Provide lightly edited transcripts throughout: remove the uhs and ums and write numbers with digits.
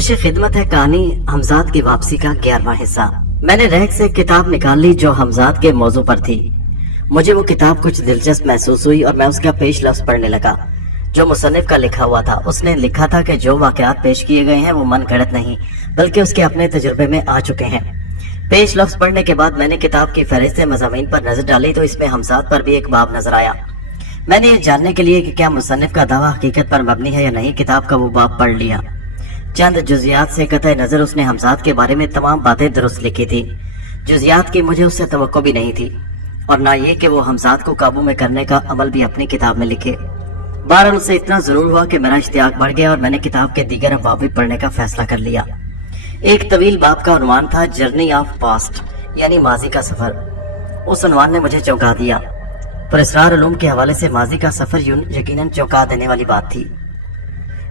पेश खिदमत है कहानी हमजाद की वापसी का 11वां हिस्सा। मैंने रैक से किताब निकाल ली जो हमजाद के मौजू पर थी। मुझे वो किताब कुछ दिलचस्प महसूस हुई और मैं उसका पेश लफ्ज पढ़ने लगा जो मुसन्निफ का लिखा हुआ था। उसने लिखा था कि जो वाकयात पेश किए गए हैं वो मन गढ़ंत नहीं बल्कि उसके अपने तजुर्बे में आ चुके हैं। पेश लफ्ज पढ़ने के बाद मैंने किताब की फहरिस्त मज़ामीन पर नजर डाली तो इसमें हमजाद पर भी एक बाब नजर आया। मैंने ये जानने के लिए कि क्या मुसन्निफ का दावा हकीकत पर मबनी है या नहीं किताब का वो बाब पढ़ लिया। चंद जुजियात से कतई नजर उसने हमजाद के बारे में तमाम बातें दुरुस्त लिखी थी। जुजियात की मुझे उससे तवक्को भी नहीं थी और ना ये कि वो हमजाद को काबू में करने का अमल भी अपनी किताब में लिखे। बहरहाल उससे इतना जरूर हुआ कि मेरा इश्तियाक बढ़ गया और मैंने किताब के दीगर अबाब भी पढ़ने का फैसला कर लिया। एक तवील बाब का उन्वान था जर्नी ऑफ पास्ट यानी माजी का सफर। उस उन्वान ने मुझे चौंका दिया। पुरस्कार उलूम के हवाले से माजी का सफर यकीनन चौंका देने वाली बात थी।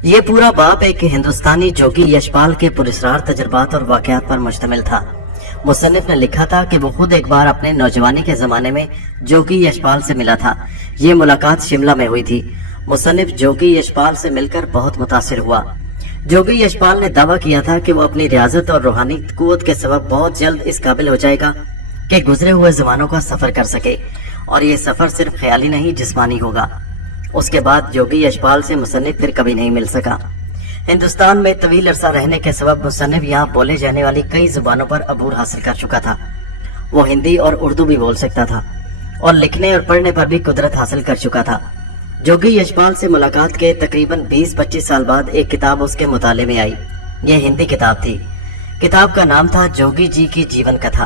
ये पूरा बाब एक हिंदुस्तानी जोगी यशपाल के पुरस्कार तजुर्बात और वाकयात पर मुश्तमिल था। मुसन्निफ ने लिखा था कि वो खुद एक बार अपने नौजवानी के जमाने में जोगी यशपाल से मिला था। ये मुलाकात शिमला में हुई थी। मुसन्निफ जोगी यशपाल से मिलकर बहुत मुतासिर हुआ। जोगी यशपाल ने दावा किया था कि वो अपनी रियाजत और रूहानी कुव्वत के सबब बहुत जल्द इस काबिल हो जाएगा कि गुजरे हुए जमानों का सफर कर सके और ये सफर सिर्फ ख्याली नहीं जिस्मानी होगा। उसके बाद जोगी यशपाल से मुसन्निफ फिर कभी नहीं मिल सका। हिंदुस्तान में तवील अरसा रहने के सबब मुसन्निफ यहाँ बोले जाने वाली कई जुबानों पर अबूर हासिल कर चुका था। वो हिंदी और उर्दू भी बोल सकता था और लिखने और पढ़ने पर भी कुदरत हासिल कर चुका था। जोगी यशपाल से मुलाकात के तकरीबन 20-25 साल बाद एक किताब उसके मुताले में आई। ये हिंदी किताब थी। किताब का नाम था जोगी जी की जीवन कथा।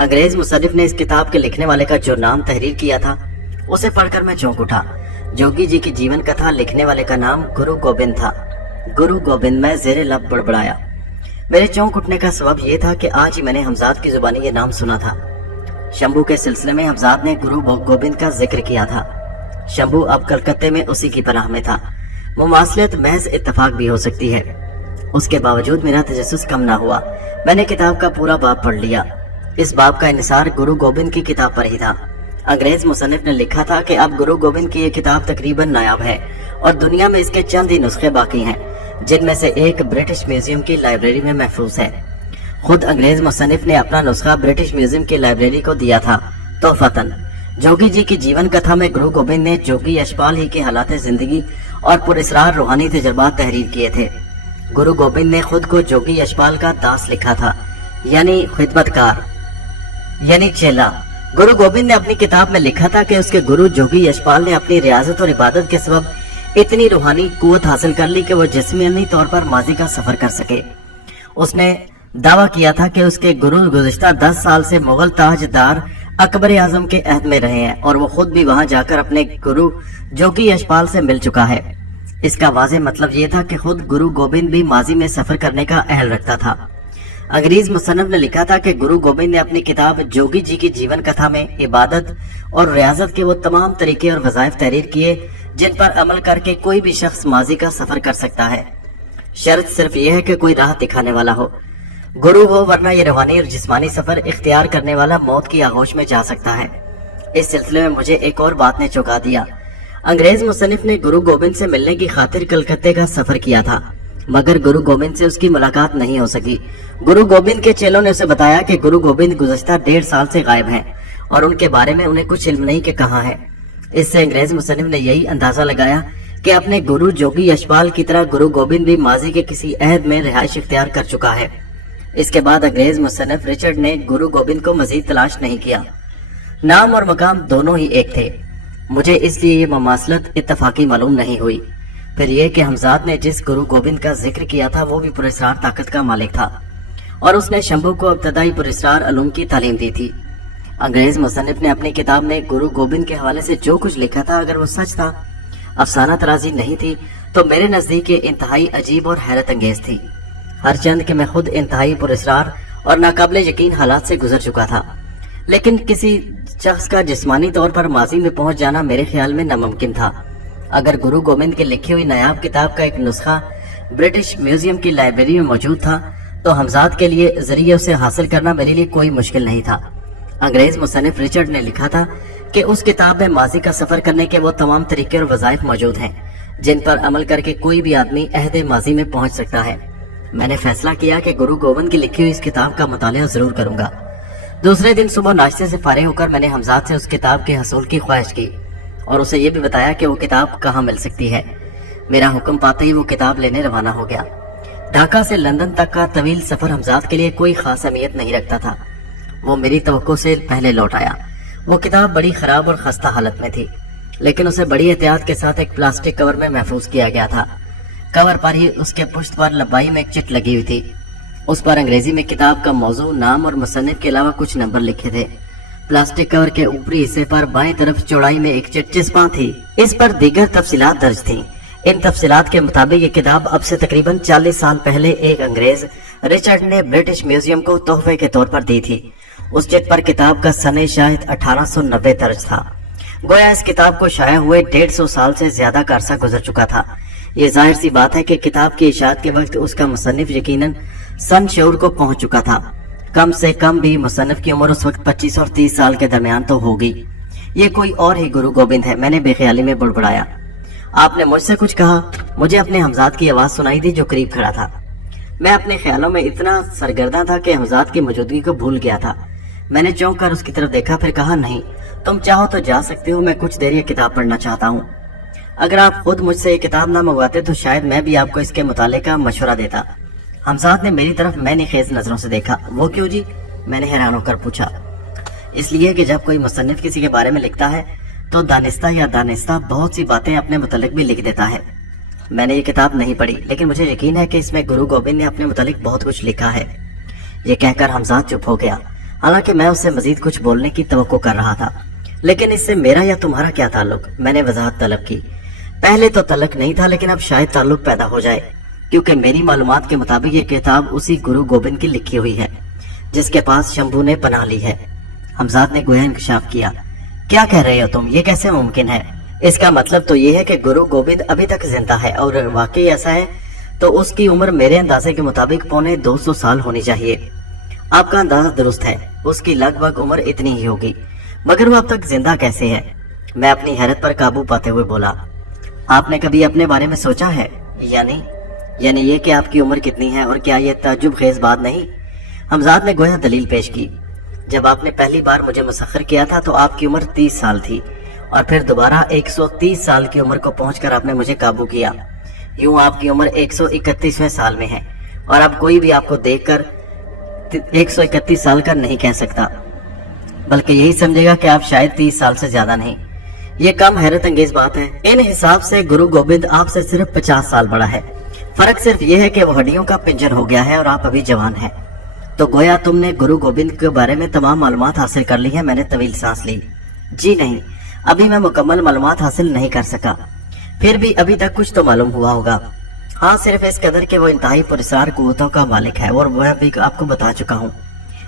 अंग्रेज मुसन्निफ ने इस किताब के लिखने वाले का जो नाम तहरीर किया था उसे पढ़कर मैं चौंक उठा। जोगी जी की जीवन कथा लिखने वाले का नाम गुरु गोबिंद था। गुरु गोबिंद में जेरे लब बड़बड़ाया। मेरे चौंक उठने का सबब यह था कि आज ही मैंने हमजाद की जुबानी ये नाम सुना था। शंभू के सिलसिले में हमजाद ने गुरु गोबिंद का जिक्र किया था। शंभू अब कलकत्ते में उसी की पनाह में था। मुमासलत महज इत्तफाक भी हो सकती है। उसके बावजूद मेरा तजस्सुस कम ना हुआ। मैंने किताब का पूरा बाब पढ़ लिया। इस बाब का इन्हिसार गुरु गोबिंद की किताब पर ही था। अंग्रेज मुसन्निफ ने लिखा था कि अब गुरु गोबिंद की ये किताब तकरीबन नायाब है और दुनिया में इसके चंद ही नुस्खे बाकी हैं, जिनमें से एक ब्रिटिश म्यूजियम की लाइब्रेरी में महफूज है। खुद अंग्रेज मुसन्निफ ने अपना नुस्खा ब्रिटिश म्यूजियम की लाइब्रेरी को दिया था तोहफतन। जोगी जी की जीवन कथा में गुरु गोबिंद ने जोगी यशपाल ही के हालात जिंदगी और पुरस्कार रूहानी तजुर्बात तहरीर किए थे। गुरु गोबिंद ने खुद को जोगी यशपाल का दास लिखा था यानी खिदमतकार यानी चेला। गुरु गोबिंद ने अपनी किताब में लिखा था कि उसके गुरु जोगी यशपाल ने अपनी रियाजत और इबादत के सबब इतनी रूहानी कुव्वत हासिल कर ली कि वो जिस्मानी तौर पर माजी का सफर कर सके। उसने दावा किया था कि उसके गुरु गुज़िश्ता 10 साल से मुगल ताजदार अकबर आजम के अहद में रहे हैं और वो खुद भी वहां जाकर अपने गुरु जोगी यशपाल से मिल चुका है। इसका वाज़ेह मतलब ये था कि खुद गुरु गोबिंद भी माजी में सफर करने का अहल रखता था। अंग्रेज मुसन्निफ ने लिखा था कि गुरु गोबिंद ने अपनी किताब जोगी जी की जीवन कथा में इबादत और रियाजत के वो तमाम तरीके और वज़ाइफ तहरीर किए जिन पर अमल करके कोई भी शख्स माजी का सफर कर सकता है। शर्त सिर्फ यह है कि कोई राह दिखाने वाला हो, गुरु हो, वरना ये रूहानी और जिस्मानी सफर इख्तियार करने वाला मौत की आगोश में जा सकता है। इस सिलसिले में मुझे एक और बात ने चौंका दिया। अंग्रेज मुसन्निफ ने गुरु गोबिंद से मिलने की खातिर कलकत्ते का सफर किया था, मगर गुरु गोबिंद से उसकी मुलाकात नहीं हो सकी। गुरु गोबिंद के चेलों ने उसे बताया कि गुरु गोबिंद गुज़श्ता 1.5 साल से गायब हैं और उनके बारे में उन्हें कुछ इल्म नहीं कि कहाँ है। इससे अंग्रेज मुसन्निफ ने यही अंदाजा लगाया कि अपने गुरु जोगी यशपाल की तरह गुरु गोबिंद भी माजी के किसी अहद में रिहाइश इख्तियार कर चुका है। इसके बाद अंग्रेज मुसन्निफ रिचर्ड ने गुरु गोबिंद को मजीद तलाश नहीं किया। नाम और मकाम दोनों ही एक थे। मुझे इसलिए ये मुमासलत इत्तफाकी मालूम नहीं हुई। फिर यह कि हमजाद ने जिस गुरु गोबिंद का जिक्र किया था वो भी पुरस्कार ताकत का मालिक था और उसने शंभू को इब्तदाई पुरस्कार उलूम की तालीम दी थी। अंग्रेज मुसन्निफ ने अपनी किताब में गुरु गोबिंद के हवाले से जो कुछ लिखा था अगर वो सच था, अफसाना तराजी नहीं थी, तो मेरे नजदीक ये इंतहाई अजीब और हैरत अंगेज थी। हर चंद के मैं खुद इंतहाई पुरस्कार और नाकाबिले यकीन हालात से गुजर चुका था, लेकिन किसी शख्स का जिस्मानी तौर पर माजी में पहुंच जाना मेरे ख्याल में नामुमकिन था। अगर गुरु गोबिंद की लिखी हुई नायाब किताब का एक नुस्खा ब्रिटिश म्यूजियम की लाइब्रेरी में मौजूद था तो हमजाद के लिए जरिए उसे हासिल करना मेरे लिए कोई मुश्किल नहीं था। अंग्रेज मुसन्निफ रिचर्ड ने लिखा था कि उस किताब में माजी का सफर करने के वो तमाम तरीके और वज़ाइफ मौजूद हैं जिन पर अमल करके कोई भी आदमी अहद माजी में पहुंच सकता है। میں نے فیصلہ کیا کہ گرو گوبند کی لکھی ہوئی اس کتاب کا مطالعہ ضرور کروں گا۔ دوسرے دن صبح ناشتے سے فارغ ہو کر میں نے حمزاد سے اس کتاب کے حصول کی خواہش کی اور اسے یہ بھی بتایا کہ وہ کتاب کہاں مل سکتی ہے۔ میرا حکم پاتے ہی وہ کتاب لینے روانہ ہو گیا۔ ڈھاکہ سے لندن تک کا طویل سفر حمزاد کے لیے کوئی خاص اہمیت نہیں رکھتا تھا۔ وہ میری توقع سے پہلے لوٹ آیا۔ وہ کتاب بڑی خراب اور خستہ حالت میں تھی، لیکن اسے بڑی احتیاط کے ساتھ ایک پلاسٹک کور میں محفوظ کیا گیا تھا۔ کور پر ہی اس کے پشت پر لبائی میں ایک چٹ لگی ہوئی تھی۔ اس پر انگریزی میں کتاب کا موضوع، نام اور مصنف کے علاوہ کچھ نمبر لکھے تھے۔ پلاسٹک کور کے اوپری حصے پر بائیں طرف چوڑائی میں ایک چٹ چسپاں تھی۔ اس پر دیگر تفصیلات درج تھیں۔ ان تفصیلات کے مطابق یہ کتاب اب سے تقریباً 40 سال پہلے ایک انگریز رچرڈ نے برٹش میوزیم کو تحفے کے طور پر دی تھی۔ اس چٹ پر کتاب کا سن شاید 1890 درج تھا۔ گویا اس کتاب کو شائع ہوئے 150 سال سے زیادہ کا عرصہ گزر چکا تھا۔ یہ ظاہر سی بات ہے کہ کتاب کی اشاعت کے وقت اس کا مصنف یقیناً سن شعور کو پہنچ چکا تھا۔ کم سے کم بھی مصنف کی عمر اس وقت 25 اور 30 سال کے درمیان تو ہوگی۔ یہ کوئی اور ہی گرو گوبند ہے، میں نے بے خیالی میں بڑبڑایا۔ آپ نے مجھ سے کچھ کہا؟ مجھے اپنے حمزاد کی آواز سنائی دی جو قریب کھڑا تھا۔ میں اپنے خیالوں میں اتنا سرگرداں تھا کہ حمزاد کی موجودگی کو بھول گیا تھا۔ میں نے چونک کر اس کی طرف دیکھا، پھر کہا، نہیں، تم چاہو تو جا سکتے ہو، میں کچھ دیر یہ کتاب پڑھنا چاہتا ہوں۔ اگر آپ خود مجھ سے یہ کتاب نہ منگواتے تو شاید میں بھی آپ کو اس کے مطالعے کا مشورہ دیتا۔ حمزاد نے میری طرف میں نے خیز نظروں سے دیکھا۔ وہ کیوں جی؟ میں نے حیران ہو کر پوچھا۔ اس لیے کہ جب کوئی مصنف کسی کے بارے میں لکھتا ہے تو دانستہ یا دانستہ بہت سی باتیں اپنے متعلق بھی لکھ دیتا ہے۔ میں نے یہ کتاب نہیں پڑھی، لیکن مجھے یقین ہے کہ اس میں گرو گوبند نے اپنے متعلق بہت کچھ لکھا ہے۔ یہ کہہ کر حمزاد چپ ہو گیا، حالانکہ میں اس سے مزید کچھ بولنے کی توقع کر رہا تھا۔ لیکن اس سے میرا یا تمہارا کیا تعلق؟ میں نے وضاحت طلب کی۔ پہلے تو تعلق نہیں تھا، لیکن اب شاید تعلق پیدا ہو جائے، کیونکہ میری معلومات کے مطابق یہ کتاب اسی گرو گوبند کی لکھی ہوئی ہے جس کے پاس شمبھو نے پناہ لی ہے۔ حمزاد نے گویا انکشاف کیا۔ کیا کہہ رہے ہو تم؟ یہ کیسے ممکن ہے؟ اس کا مطلب تو یہ ہے کہ گرو گوبند ابھی تک زندہ ہے، اور واقعی ایسا ہے تو اس کی عمر میرے اندازے کے مطابق 250 سال ہونی چاہیے۔ آپ کا اندازہ درست ہے، اس کی لگ بھگ عمر اتنی ہی ہوگی، مگر وہ اب تک زندہ کیسے ہے؟ میں اپنی حیرت پر قابو پاتے ہوئے بولا، آپ نے کبھی اپنے بارے میں سوچا ہے؟ یعنی یہ کہ آپ کی عمر کتنی ہے، اور کیا یہ تعجب خیز بات نہیں؟ حمزاد نے گویا دلیل پیش کی۔ جب آپ نے پہلی بار مجھے مسخر کیا تھا تو آپ کی عمر 30 سال تھی، اور پھر دوبارہ 130 سال کی عمر کو پہنچ کر آپ نے مجھے قابو کیا۔ یوں آپ کی عمر 131ویں سال میں ہے، اور اب کوئی بھی آپ کو دیکھ کر 131 سال کا نہیں کہہ سکتا، بلکہ یہی سمجھے گا کہ آپ شاید 30 سال سے زیادہ نہیں۔ یہ کم حیرت انگیز بات ہے۔ ان حساب سے گرو گوبند آپ سے صرف 50 سال بڑا ہے۔ فرق صرف یہ ہے کہ وہ ہڈیوں کا پنجر ہو گیا ہے اور آپ ابھی جوان ہیں۔ تو گویا تم نے گرو گوبند کے بارے میں تمام معلومات حاصل کر لی ہیں؟ میں نے طویل سانس لی۔ جی نہیں، ابھی میں مکمل معلومات حاصل نہیں کر سکا، پھر بھی ابھی تک کچھ تو معلوم ہوا ہوگا۔ ہاں، صرف اس قدر کہ وہ انتہائی پراسرار قوتوں کا مالک ہے، اور وہ بھی آپ کو بتا چکا ہوں،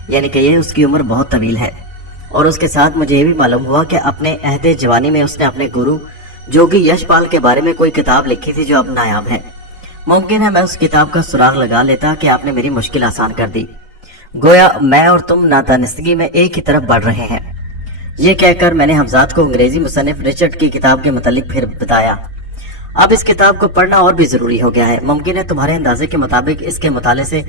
یعنی کہ یہ اس کی عمر بہت طویل ہے۔ اور اس کے ساتھ مجھے یہ بھی معلوم ہوا کہ اپنے عہد جوانی میں اس نے اپنے گرو جوگی یش پال کے بارے میں کوئی کتاب لکھی تھی جو اب نایاب ہے۔ ممکن ہے میں اس کتاب کا سراغ لگا لیتا کہ آپ نے میری مشکل آسان کر دی۔ گویا میں اور تم نادانستگی میں ایک ہی طرف بڑھ رہے ہیں۔ یہ کہہ کر میں نے حمزاد کو انگریزی مصنف رچرڈ کی کتاب کے متعلق پھر بتایا۔ اب اس کتاب کو پڑھنا اور بھی ضروری ہو گیا ہے۔ ممکن ہے تمہارے اندازے کے مطابق اس کے مطالعے سے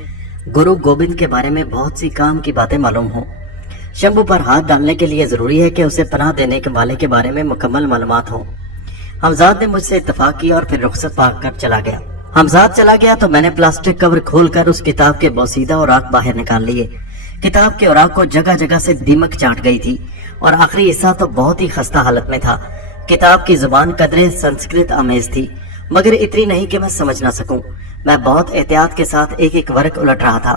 گرو گوبند کے بارے میں بہت سی کام کی باتیں معلوم ہوں۔ شمبھو پر ہاتھ ڈالنے کے لیے ضروری ہے کہ اسے پناہ دینے کے والے کے بارے میں مکمل معلومات ہوں۔ حمزاد نے مجھ سے اتفاق کیا اور پھر رخصت پا کر چلا گیا۔ حمزاد چلا گیا تو میں نے پلاسٹک کور کھول کر اس کتاب کے بوسیدہ اوراق باہر نکال لیے۔ کتاب کے اوراق کو جگہ جگہ سے دیمک چاٹ گئی تھی، اور آخری حصہ تو بہت ہی خستہ حالت میں تھا۔ کتاب کی زبان قدرے سنسکرت آمیز تھی، مگر اتنی نہیں کہ میں سمجھ نہ سکوں۔ میں بہت احتیاط کے ساتھ ایک ایک ورق الٹ رہا تھا۔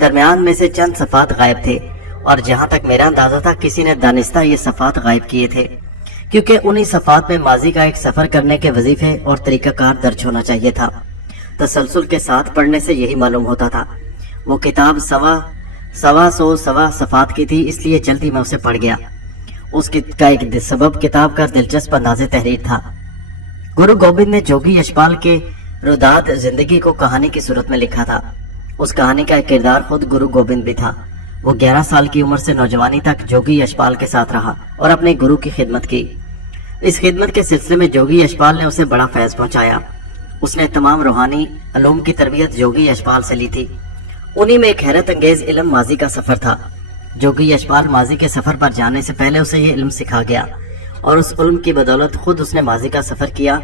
درمیان میں سے چند صفحات غائب تھے، اور جہاں تک میرا اندازہ تھا کسی نے دانستہ یہ صفحات غائب کیے تھے، کیونکہ انہی صفحات میں ماضی کا ایک سفر کرنے کے وظیفے اور طریقہ کار درج ہونا چاہیے تھا۔ تسلسل کے ساتھ پڑھنے سے یہی معلوم ہوتا تھا۔ وہ کتاب سوا سو صفحات کی تھی، اس لیے جلدی میں اسے پڑھ گیا۔ اس کا ایک سبب کتاب کا دلچسپ انداز تحریر تھا۔ گرو گوبند نے جوگی یشپال کے روداد زندگی کو کہانی کی صورت میں لکھا تھا۔ اس کہانی کا ایک کردار خود گرو گوبند بھی تھا۔ وہ 11 سال کی عمر سے نوجوانی تک جوگی یشپال کے ساتھ رہا اور اپنے گرو کی خدمت کی۔ اس خدمت کے سلسلے میں جوگی یشپال نے اسے بڑا فیض پہنچایا۔ اس نے تمام روحانی علوم کی تربیت جوگی یشپال سے لی تھی۔ انہی میں ایک حیرت انگیز علم ماضی کا سفر تھا۔ جوگی یشپال ماضی کے سفر پر جانے سے پہلے اسے یہ علم سکھا گیا اور اس علم کی بدولت خود اس نے ماضی کا سفر کیا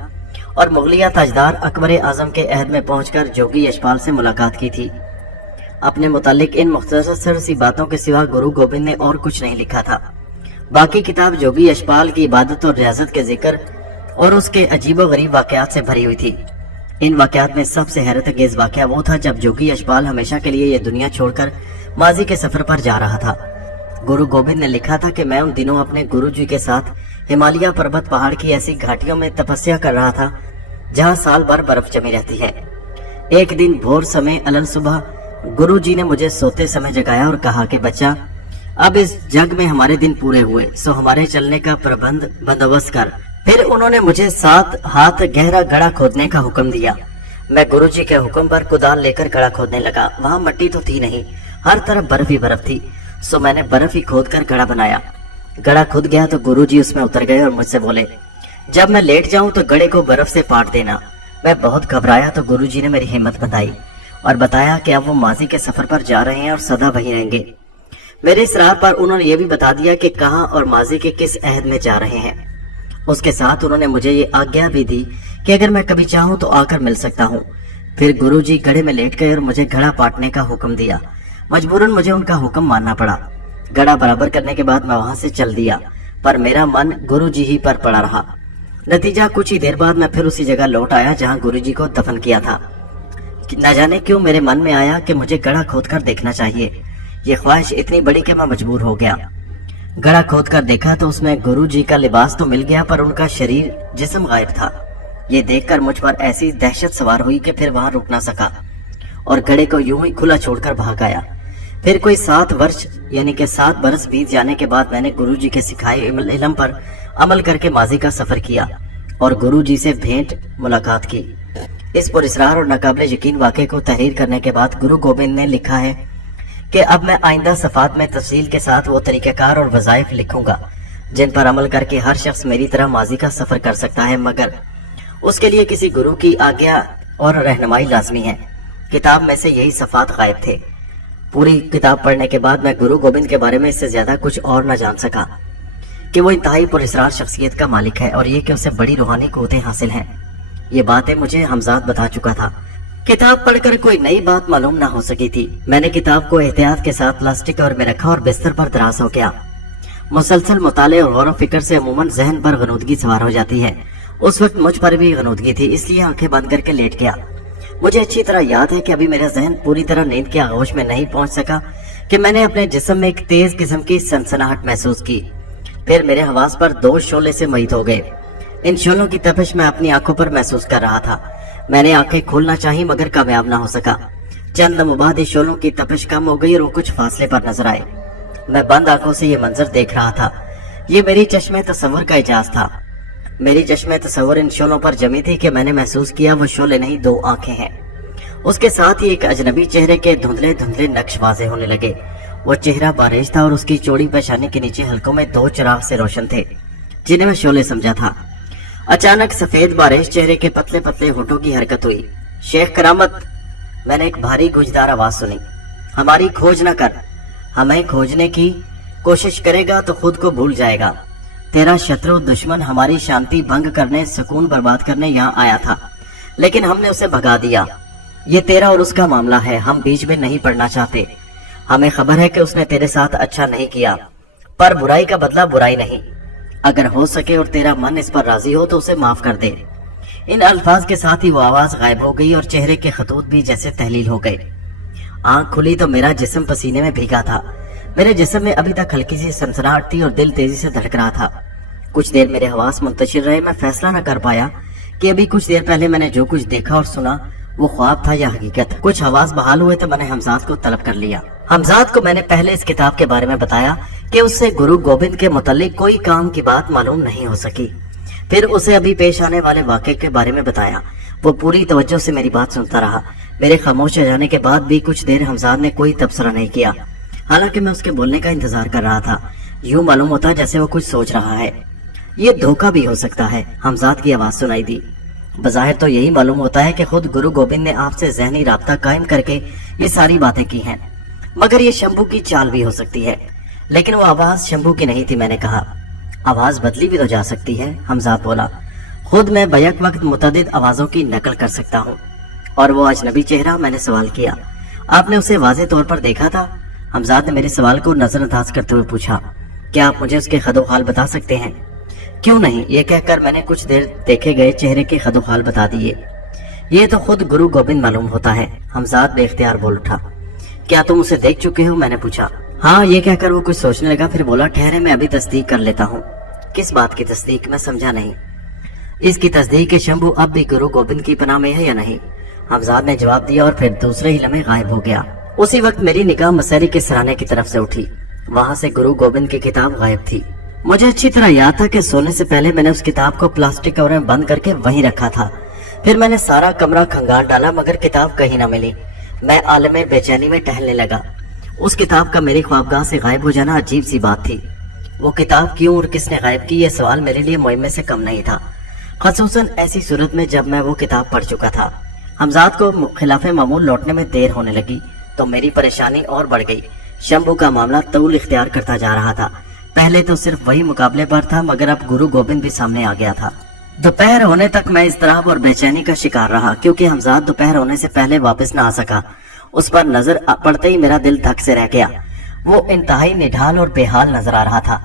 اور مغلیہ تاجدار اکبر اعظم کے عہد میں پہنچ کر جوگی یشپال سے ملاقات کی تھی۔ اپنے متعلق ان مختصر سی باتوں کے سوا گرو گوبند نے اور کچھ نہیں لکھا تھا۔ باقی کتاب جوگی یشپال کی عبادت اور ریاضت کے ذکر اور اس کے عجیب و غریب واقعات سے بھری ہوئی تھی۔ ان واقعات میں سب سے حیرت انگیز واقعہ وہ تھا جب جوگی یشپال ہمیشہ کے لیے یہ دنیا چھوڑ کر ماضی کے سفر پر جا رہا تھا۔ گرو گوبند نے لکھا تھا کہ میں ان دنوں اپنے گرو جی کے ساتھ ہمالیہ پربت پہاڑ کی ایسی گھاٹیوں میں تپسیا کر رہا تھا جہاں سال بھر برف جمی رہتی ہے۔ ایک دن بھور سمے الل صبح گرو جی نے مجھے سوتے سمے جگایا اور کہا کہ بچہ، اب اس جگ میں ہمارے دن پورے ہوئے، سو ہمارے چلنے کا بندوبست کر۔ پھر انہوں نے مجھے 7 ہاتھ گہرا گڑھا کھودنے کا حکم دیا۔ میں گرو جی کے حکم پر کدال لے کر گڑھا کھودنے لگا۔ وہاں مٹی تو تھی نہیں، ہر طرف برف ہی برف تھی، سو میں نے برف ہی کھود کر گڑھا بنایا۔ گڑھا کھد گیا تو گرو جی اس میں اتر گئے اور مجھ سے بولے، جب میں لیٹ جاؤں تو گڑھے کو برف سے پاٹ دینا۔ میں بہت گھبرایا تو گرو جی نے میری ہمت بندھائی اور بتایا کہ اب وہ ماضی کے سفر پر جا رہے ہیں اور سدا وہیں رہیں گے۔ میرے اصرار پر انہوں نے یہ بھی بتا دیا کہ کہاں اور ماضی کے کس عہد میں جا رہے ہیں۔ اس کے ساتھ انہوں نے مجھے یہ آگیا بھی دی کہ اگر میں کبھی چاہوں تو آ کر مل سکتا ہوں۔ پھر گرو جی گڑھے میں لیٹ گئے اور مجھے گھڑا پاٹنے کا حکم دیا۔ مجبوراً مجھے ان کا حکم ماننا پڑا۔ گڑھا برابر کرنے کے بعد میں وہاں سے چل دیا، پر میرا من گرو جی ہی پر پڑا رہا۔ نتیجہ کچھ ہی دیر بعد میں پھر اسی جگہ لوٹ آیا جہاں گرو جی کو دفن کیا تھا۔ نہ جانے کیوں میرے من میں آیا کہ مجھے گڑھا کھود کر دیکھنا چاہیے۔ یہ خواہش اتنی بڑی کہ میں مجبور ہو گیا۔ گڑھا کھود کر دیکھا تو اس میں گرو جی کا لباس تو مل گیا، پر ان کا شریر جسم غائب تھا۔ یہ دیکھ کر مجھ پر ایسی دہشت سوار ہوئی کہ پھر وہاں رک نہ سکا اور گڑھے کو یوں ہی کھلا چھوڑ کر بھاگ آیا۔ پھر کوئی 7 ورش یعنی کہ 7 برس بیت جانے کے بعد میں نے گرو جی کے سکھائے علم پر عمل کر کے ماضی کا سفر کیا اور گرو جی سے بھینٹ ملاقات کی۔ اس پر اصرار اور ناقابل یقین واقعے کو تحریر کرنے کے بعد گرو گوبند نے لکھا ہے کہ اب میں آئندہ صفحات میں تفصیل کے ساتھ وہ طریقہ کار اور وظائف لکھوں گا جن پر عمل کر کے ہر شخص میری طرح ماضی کا سفر کر سکتا ہے، مگر اس کے لیے کسی گرو کی آگیا اور رہنمائی لازمی ہے۔ کتاب میں سے یہی صفحات غائب تھے۔ پوری کتاب پڑھنے کے بعد میں گرو گوبند کے بارے میں اس سے زیادہ کچھ اور نہ جان سکا کہ وہ انتہائی پراسرار شخصیت کا مالک ہے اور یہ کہ اسے بڑی روحانی قوتیں حاصل ہیں۔ یہ باتیں مجھے حمزات بتا چکا تھا۔ کتاب پڑھ کر کوئی نئی بات معلوم نہ ہو سکی تھی۔ میں نے کتاب کو احتیاط کے ساتھ پلاسٹک کور میں رکھا اور بستر پر دراز ہو گیا۔ مسلسل مطالعے اور غور و فکر سے عموماً ذہن پر غنودگی سوار ہو جاتی ہے۔ اس وقت مجھ پر بھی غنودگی تھی، اس لیے آنکھیں بند کر کے لیٹ گیا۔ مجھے اچھی طرح یاد ہے کہ ابھی میرا ذہن پوری طرح نیند کے آغوش میں نہیں پہنچ سکا کہ میں نے اپنے جسم میں ایک تیز قسم کی سنسناہٹ محسوس کی۔ پھر میرے حواس پر 2 شعلے سے محیط ہو گئے۔ ان شعلوں کی تپش میں اپنی آنکھوں پر محسوس کر رہا تھا۔ میں نے آنکھیں کھولنا چاہی مگر کامیاب نہ ہو سکا۔ چند لمحوں بعد اس شعلوں کی تپش کم ہو گئی اور وہ کچھ فاصلے پر نظر آئے۔ میں بند آنکھوں سے یہ منظر دیکھ رہا تھا۔ یہ میری چشم تصور کا اعجاز تھا۔ میری چشم تصور ان شعلوں پر جمی تھی کہ میں نے محسوس کیا وہ شعلے نہیں 2 آنکھیں ہیں۔ اس کے ساتھ ہی ایک اجنبی چہرے کے دھندلے دھندلے نقش واضح ہونے لگے۔ وہ چہرہ بارش تھا اور اس کی چوڑی پیشانی کے نیچے حلقوں میں 2 چراغ سے روشن تھے جنہیں میں شعلے سمجھا تھا۔ اچانک سفید بارش چہرے کے پتلے پتلے ہونٹوں کی حرکت ہوئی۔ شیخ کرامت، میں نے ایک بھاری گونجدار آواز سنی، ہماری کھوج نہ کر، ہمیں کھوجنے کی کوشش کرے گا تو خود کو بھول جائے گا۔ تیرا شترو دشمن ہماری شانتی بھنگ کرنے، سکون برباد کرنے یہاں آیا تھا، لیکن ہم نے اسے بھگا دیا۔ یہ تیرا اور اس کا معاملہ ہے، ہم بیچ میں نہیں پڑنا چاہتے۔ ہمیں خبر ہے کہ اس نے تیرے ساتھ اچھا نہیں کیا، پر برائی کا بدلہ برائی نہیں۔ اگر ہو سکے اور تیرا من اس پر راضی ہو تو اسے معاف کر دے۔ ان الفاظ کے ساتھ ہی وہ آواز غائب ہو گئی اور چہرے کے خطوط بھی جیسے تحلیل ہو گئے۔ آنکھ کھلی تو میرا جسم پسینے میں بھیگا تھا۔ میرے جسم میں ابھی تک ہلکی سی سنسناہٹ تھی اور دل تیزی سے دھڑک رہا تھا۔ کچھ دیر میرے حواس منتشر رہے، میں فیصلہ نہ کر پایا کہ ابھی کچھ دیر پہلے میں نے جو کچھ دیکھا اور سنا وہ خواب تھا یا حقیقت۔ کچھ حواس بحال ہوئے تو میں نے حمزات کو طلب کر لیا۔ حمزات کو میں نے پہلے اس کتاب کے بارے میں بتایا کہ اس سے گرو گوبند کے متعلق کوئی کام کی بات معلوم نہیں ہو سکی۔ پھر اسے ابھی پیش آنے والے واقعے کے بارے میں بتایا۔ وہ پوری توجہ سے میری بات سنتا رہا۔ میرے خاموش ہو جانے کے بعد بھی کچھ دیر حمزات نے کوئی تبصرہ نہیں کیا، حالانکہ میں اس کے بولنے کا انتظار کر رہا تھا۔ یوں معلوم ہوتا جیسے وہ کچھ سوچ رہا ہے۔ یہ دھوکہ بھی ہو سکتا ہے، حمزات کی آواز سنائی دی۔ बज़ाहिर तो यही मालूम होता है कि खुद गुरु गोविंद ने आपसे ज़हनी राब्ता कायम करके ये सारी बातें की हैं, मगर ये शंभू की चाल भी हो सकती है। लेकिन वो आवाज शंभू की नहीं थी। मैंने कहा, आवाज बदली भी तो जा सकती है। हमजाद बोला, खुद मैं बैक वक्त मुतअद्दिद आवाजों की नकल कर सकता हूँ। और वो अजनबी चेहरा? मैंने सवाल किया। आपने उसे वाज़े तौर पर देखा था? हमजाद ने मेरे सवाल को नजरअंदाज करते हुए पूछा। क्या आप मुझे उसके खदोखाल बता सकते हैं? क्यों नहीं, ये कहकर मैंने कुछ देर देखे गए चेहरे के खदोखाल बता दिए। ये तो खुद गुरु गोविंद मालूम होता है। हमजाद बेख्तियार बोल उठा। क्या तुम उसे देख चुके हो? मैंने पूछा। हाँ, ये कहकर वो कुछ सोचने लगा, फिर बोला, ठहरे मैं अभी तस्दीक कर लेता हूँ। किस बात की तस्दीक? मैं समझा नहीं। इसकी तस्दीक के शंभू अब भी गुरु गोविंद की पनाह में है या नहीं? हमजाद ने जवाब दिया और फिर दूसरे ही लम्हे गायब हो गया। उसी वक्त मेरी निगाह मसैरी के सराने की तरफ से उठी। वहाँ से गुरु गोविंद की किताब गायब थी। मुझे अच्छी तरह याद था कि सोने से पहले मैंने उस किताब को प्लास्टिक कवर में बंद करके वहीं रखा था। फिर मैंने सारा कमरा खंगाल डाला, मगर किताब कहीं न मिली। मैं आलमे बेचैनी में टहलने लगा। उस किताब का मेरी ख्वाबगाह से गायब हो जाना अजीब सी बात थी। वो किताब क्यों और किसने गायब की, यह सवाल मेरे लिए मुहिम्मे से कम नहीं था, खसूसन ऐसी सूरत में जब मैं वो किताब पढ़ चुका था। हमजाद को खिलाफे मामूल लौटने में देर होने लगी तो मेरी परेशानी और बढ़ गई। शंभू का मामला तौल इख्तियार करता जा रहा था। पहले तो सिर्फ वही मुकाबले पर था, मगर अब गुरु गोविंद भी सामने आ गया था। दोपहर होने तक मैं इज़्तिराब और बेचैनी का शिकार रहा, क्योंकि हमजाद दोपहर होने से पहले वापस न आ सका। उस पर नजर पड़ते ही मेरा दिल धक से रह गया। वो इंतहाई निढाल और बेहाल नजर आ रहा था।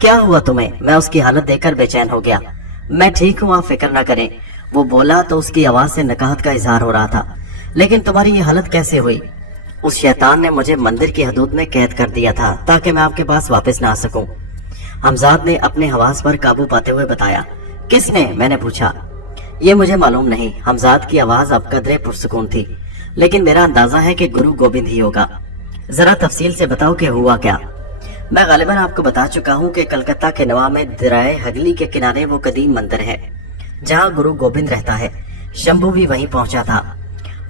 क्या हुआ तुम्हें? मैं उसकी हालत देखकर बेचैन हो गया। मैं ठीक हूँ, आप फिक्र न करें। वो बोला तो उसकी आवाज से नकाहत का इजहार हो रहा था। लेकिन तुम्हारी ये हालत कैसे हुई? उस शैतान ने मुझे मंदिर की हदूद में कैद कर दिया था ताकि मैं आपके पास वापस ना आ सकूं। हमजाद ने अपने हवास पर काबू पाते हुए बताया। किसने? मैंने पूछा। ये मुझे मालूम नहीं। हमजाद की आवाज अब कदरे पुरसुकून थी, लेकिन मेरा अंदाजा है कि गुरु गोविंद ही होगा। जरा तफसील से बताओ कि हुआ क्या। मैं गालिबन आपको बता चुका हूँ कि कलकत्ता के नवा में दराए हगली के किनारे वो कदीम मंदिर है जहाँ गुरु गोविंद रहता है। शंभू भी वहीं पहुंचा था।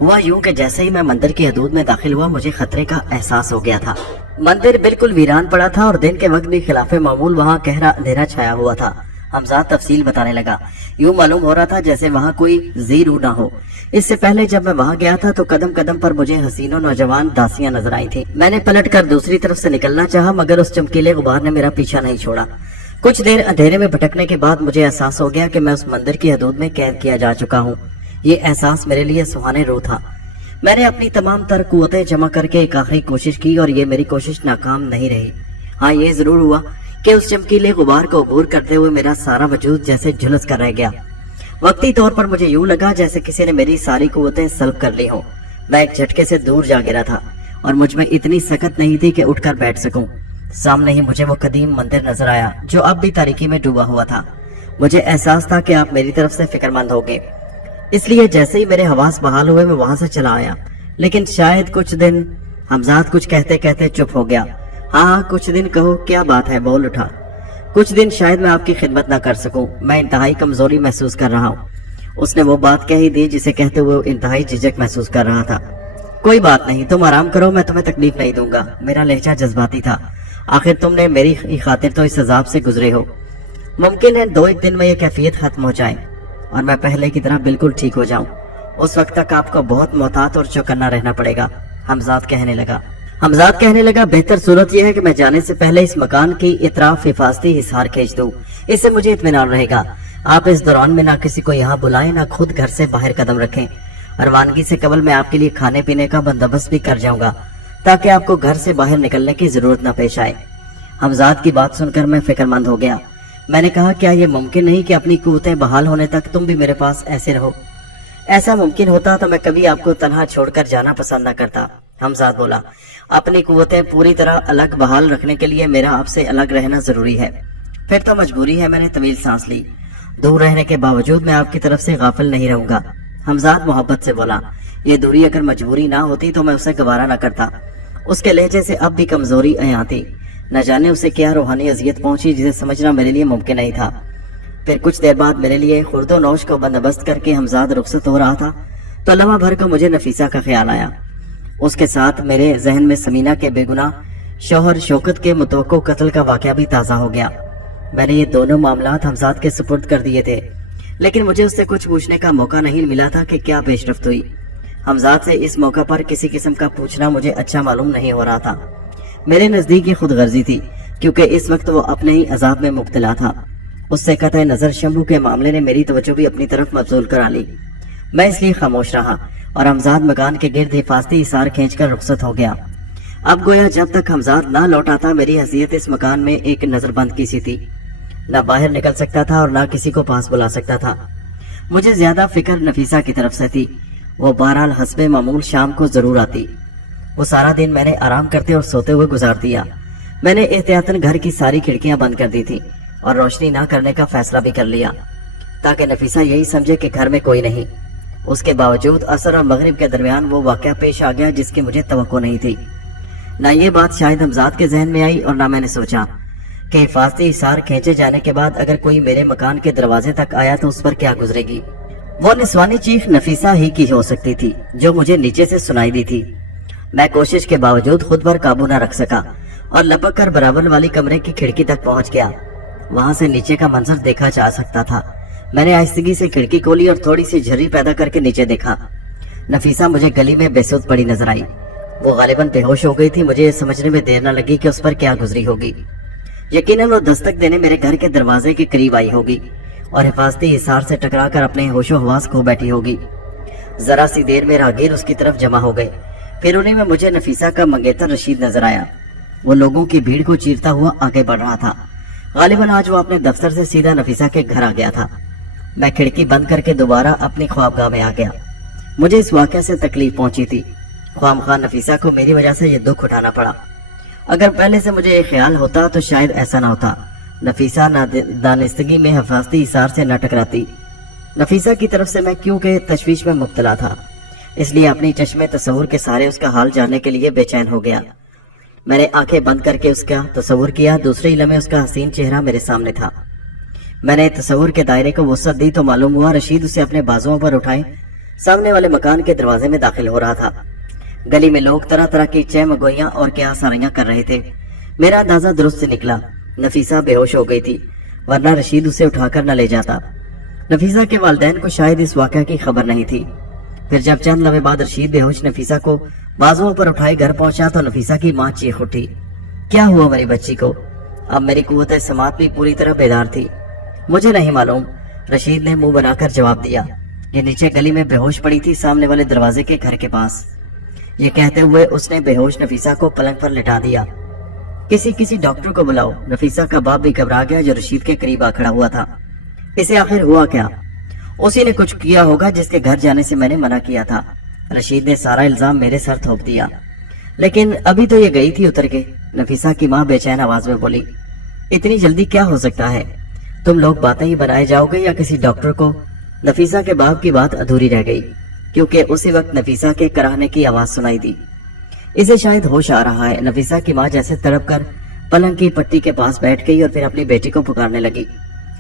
हुआ यूं कि जैसे ही मैं मंदिर की हदूद में दाखिल हुआ, मुझे खतरे का एहसास हो गया था। मंदिर बिल्कुल वीरान पड़ा था और दिन के वक्त भी खिलाफे मामूल वहाँ गहरा अंधेरा छाया हुआ था। हमजाद तफसील बताने लगा। यूं मालूम हो रहा था जैसे वहाँ कोई जी रूह ना हो। इससे पहले जब मैं वहाँ गया था तो कदम कदम पर मुझे हसीनों नौजवान दासियां नजर आई थी। मैंने पलटकर दूसरी तरफ से निकलना चाहा, मगर उस चमकीले गुबार ने मेरा पीछा नहीं छोड़ा। कुछ देर अंधेरे में भटकने के बाद मुझे एहसास हो गया कि मैं उस मंदिर की हदूद में कैद किया जा चुका हूँ। ये एहसास मेरे लिए सुहाने रूह था। मैंने अपनी तमाम तर कुव्वतें जमा करके एक आखिरी कोशिश की और ये मेरी कोशिश नाकाम नहीं रही। हाँ, ये जरूर हुआ कि उस चमकीले गुबार को अबूर करते हुए मेरा सारा वजूद जैसे झुलस कर रह गया। वक्ती तौर पर मुझे यूं लगा जैसे किसी ने मेरी सारी कुव्वतें सल्ब कर ली हो। मैं एक झटके से दूर जा गिरा था और मुझ में इतनी सकत नहीं थी कि उठकर बैठ सकूं। सामने ही मुझे वो कदीम मंदिर नजर आया जो अब भी तारीकी में डूबा हुआ था। मुझे एहसास था कि आप मेरी तरफ से फिक्रमंद होंगे, इसलिए जैसे ही मेरे हवास बहाल हुए मैं वहां से चला आया। लेकिन शायद कुछ दिन। हमजाद कुछ कहते कहते चुप हो गया। हाँ, कुछ दिन कहो, क्या बात है? बोल उठा। कुछ दिन शायद मैं आपकी खिदमत ना कर सकूं। मैं इंतहाई कमजोरी महसूस कर रहा हूँ। उसने वो बात कह ही दी जिसे कहते हुए इंतहाई झिझक महसूस कर रहा था। कोई बात नहीं, तुम आराम करो, मैं तुम्हें तकलीफ नहीं दूंगा। मेरा लहजा जज्बाती था। आखिर तुमने मेरी खातिर तो इस अजाब से गुजरे हो। मुमकिन है 2-1 दिन में ये कैफियत खत्म हो जाए और मैं पहले की तरह बिल्कुल ठीक हो जाऊं। उस वक्त तक आपको बहुत मोहतात और चौकन्ना रहना पड़ेगा। हमजाद कहने लगा, बेहतर सूरत यह है कि मैं जाने से पहले इस मकान की इतराफ हिफाजती हिसार खींच दूं। इससे मुझे इत्मीनान रहेगा। आप इस दौरान में ना किसी को यहाँ बुलाएं, ना खुद घर से बाहर कदम रखें। रवानगी से कबल मैं आपके लिए खाने पीने का बंदोबस्त भी कर जाऊंगा ताकि आपको घर से बाहर निकलने की जरूरत न पेश आए। हमजाद की बात सुनकर मैं फिक्रमंद हो गया। मैंने कहा, क्या यह मुमकिन नहीं कि अपनी कुव्वतें बहाल होने तक तुम भी मेरे पास ऐसे रहो? ऐसा मुमकिन होता तो मैं कभी आपको तन्हा छोड़कर जाना पसंद न करता। हमजाद बोला, अपनी कुव्वतें पूरी तरह अलग बहाल रखने के लिए मेरा आपसे अलग रहना जरूरी है। फिर तो मजबूरी है। मैंने तवील सांस ली। दूर रहने के बावजूद मैं आपकी तरफ से गाफिल नहीं रहूंगा। हमजाद मोहब्बत से बोला, ये दूरी अगर मजबूरी ना होती तो मैं उसे गवारा न करता। उसके लहजे से अब भी कमजोरी आती। न जाने उसे क्या रूहानी अजियत पहुंची जिसे समझना मेरे लिए मुमकिन नहीं था। फिर कुछ देर बाद मेरे लिए खुर्दो नौश को बंदोबस्त करके हमजाद रुखसत हो रहा था तो लम्हा भर को मुझे नफीसा का ख्याल आया। उसके साथ मेरे जहन में समीना के बेगुनाह शौहर शौकत के मुतवक्को कत्ल का वाकया भी ताज़ा हो गया। मैंने ये दोनों मामलात हमजाद के सुपुर्द कर दिए थे। لیکن مجھے اس سے کچھ پوچھنے کا موقع نہیں ملا تھا کہ کیا پیش رفت ہوئی۔ حمزاد سے اس موقع پر کسی قسم کا پوچھنا مجھے اچھا معلوم نہیں ہو رہا تھا۔ میرے نزدیک یہ خود غرضی تھی، کیونکہ اس وقت وہ اپنے ہی عذاب میں مبتلا تھا۔ اس سے قطع نظر شمبو کے معاملے نے میری توجہ بھی اپنی طرف مبذول کرا لی۔ میں اس لیے خاموش رہا اور حمزاد مکان کے گرد حفاظتی اثار کھینچ کر رخصت ہو گیا۔ اب گویا جب تک حمزاد نہ لوٹا تھا میری حیثیت اس مکان میں ایک نظر بند کی سی تھی۔ نہ باہر نکل سکتا تھا اور نہ کسی کو پاس بلا سکتا تھا۔ مجھے زیادہ فکر نفیسہ کی طرف سے تھی۔ وہ بہرحال حسب معمول شام کو ضرور آتی۔ وہ سارا دن میں نے آرام کرتے اور سوتے ہوئے گزار دیا۔ میں نے احتیاطاً گھر کی ساری کھڑکیاں بند کر دی تھی اور روشنی نہ کرنے کا فیصلہ بھی کر لیا، تاکہ نفیسہ یہی سمجھے کہ گھر میں کوئی نہیں۔ اس کے باوجود عصر اور مغرب کے درمیان وہ واقعہ پیش آ گیا جس کی مجھے توقع نہیں تھی۔ نہ یہ بات شاید حمزاد کے ذہن میں آئی اور نہ میں نے سوچا کہ حفاظتی اثار کھینچے جانے کے بعد اگر کوئی میرے مکان کے دروازے تک آیا تو اس پر کیا گزرے گی۔ وہ نسوانی چیخ نفیسہ ہی کی ہو سکتی تھی جو مجھے نیچے سے سنائی دی تھی۔ میں کوشش کے باوجود خود پر قابو نہ رکھ سکا اور لپک کر برابر والی کمرے کی کھڑکی تک پہنچ گیا۔ وہاں سے نیچے کا منظر دیکھا جا سکتا تھا۔ میں نے آہستگی سے کھڑکی کھولی اور تھوڑی سی جھری پیدا کر کے نیچے دیکھا۔ نفیسہ مجھے گلی میں بے سود پڑی نظر آئی۔ وہ غالباً بے ہوش ہو گئی تھی۔ مجھے یہ سمجھنے میں دیر نہ لگی کہ اس پر کیا گزری ہوگی۔ یقیناً وہ دستک دینے میرے گھر کے دروازے کے قریب آئی ہوگی اور حفاظتی حصار سے ٹکرا کر اپنے ہوش و حواس کھو بیٹھی ہوگی۔ ذرا سی دیر میں راہگیر اس کی طرف جمع ہو گئے۔ پھر انہیں میں مجھے نفیسہ کا منگیتر رشید نظر آیا۔ وہ لوگوں کی بھیڑ کو چیرتا ہوا آگے بڑھ رہا تھا۔ غالباً آج وہ اپنے دفتر سے سیدھا نفیسہ کے گھر آ گیا تھا۔ میں کھڑکی بند کر کے دوبارہ اپنی خوابگاہ میں آ گیا۔ مجھے اس واقعے سے تکلیف پہنچی تھی۔ خواہ مخواہ نفیسہ کو میری وجہ سے یہ دکھ اٹھانا پڑا۔ اگر پہلے سے مجھے یہ خیال ہوتا تو شاید ایسا نہ ہوتا۔ نفیسہ دانستگی میں حفاظتی اثار سے نہ ٹکراتی۔ نفیسہ کی طرف سے میں کیونکہ تشویش میں مبتلا تھا، اس لیے اپنی چشمے تصور کے سارے اس کا حال جاننے کے لیے بے چین ہو گیا۔ میں نے آنکھیں بند کر کے اس کا تصور کیا۔ دوسرے ہی لمحے اس کا حسین چہرہ میرے سامنے تھا۔ میں نے تصور کے دائرے کو وسعت دی تو معلوم ہوا رشید اسے اپنے بازوؤں پر اٹھائے سامنے والے مکان کے دروازے میں داخل ہو رہا تھا۔ گلی میں لوگ طرح طرح کی چہمگوئیاں اور کیا ساریاں کر رہے تھے۔ میرا اندازہ درست سے نکلا۔ نفیسہ بے ہوش ہو گئی تھی، ورنہ رشید اسے اٹھا کر نہ لے جاتا۔ نفیسہ کے والدین کو شاید اس واقعہ کی خبر نہیں تھی۔ پھر جب چند لمحے بعد رشید بے ہوش نفیسہ کو بازوؤں پر اٹھائے گھر پہنچا تو نفیسہ کی ماں چیخ اٹھی، کیا ہوا میری بچی کو؟ اب میری قوت سماعت بھی پوری طرح بیدار تھی۔ مجھے نہیں معلوم، رشید نے منہ بنا کر جواب دیا۔ یہ نیچے گلی میں بے ہوش پڑی تھی سامنے والے دروازے کے گھر کے پاس۔ یہ کہتے ہوئے اس نے بے ہوش نفیسہ کو پلنگ پر لٹا دیا۔ کسی ڈاکٹر کو بلاؤ۔ نفیسہ کا باپ بھی گھبرا گیا جو رشید کے قریب آ کھڑا ہوا تھا۔ اسے آخر ہوا کیا؟ اسی نے کچھ کیا ہوگا جس کے گھر جانے سے میں نے منع کیا تھا۔ رشید نے سارا الزام میرے سر تھوپ دیا۔ لیکن ابھی تو یہ گئی تھی اتر کے، نفیسہ کی ماں بے چین آواز میں بولی۔ اتنی جلدی کیا ہو سکتا ہے؟ تم لوگ باتیں ہی بنائے جاؤ گے یا کسی ڈاکٹر کو؟ نفیسہ کے باپ کی بات ادھوری رہ گئی کیونکہ اسی وقت نفیسہ کے کراہنے کی آواز سنائی دی۔ اسے شاید ہوش آ رہا ہے۔ نفیسہ کی ماں جیسے تڑپ کر پلنگ کی پٹی کے پاس بیٹھ گئی اور پھر اپنی بیٹی کو پکارنے لگی،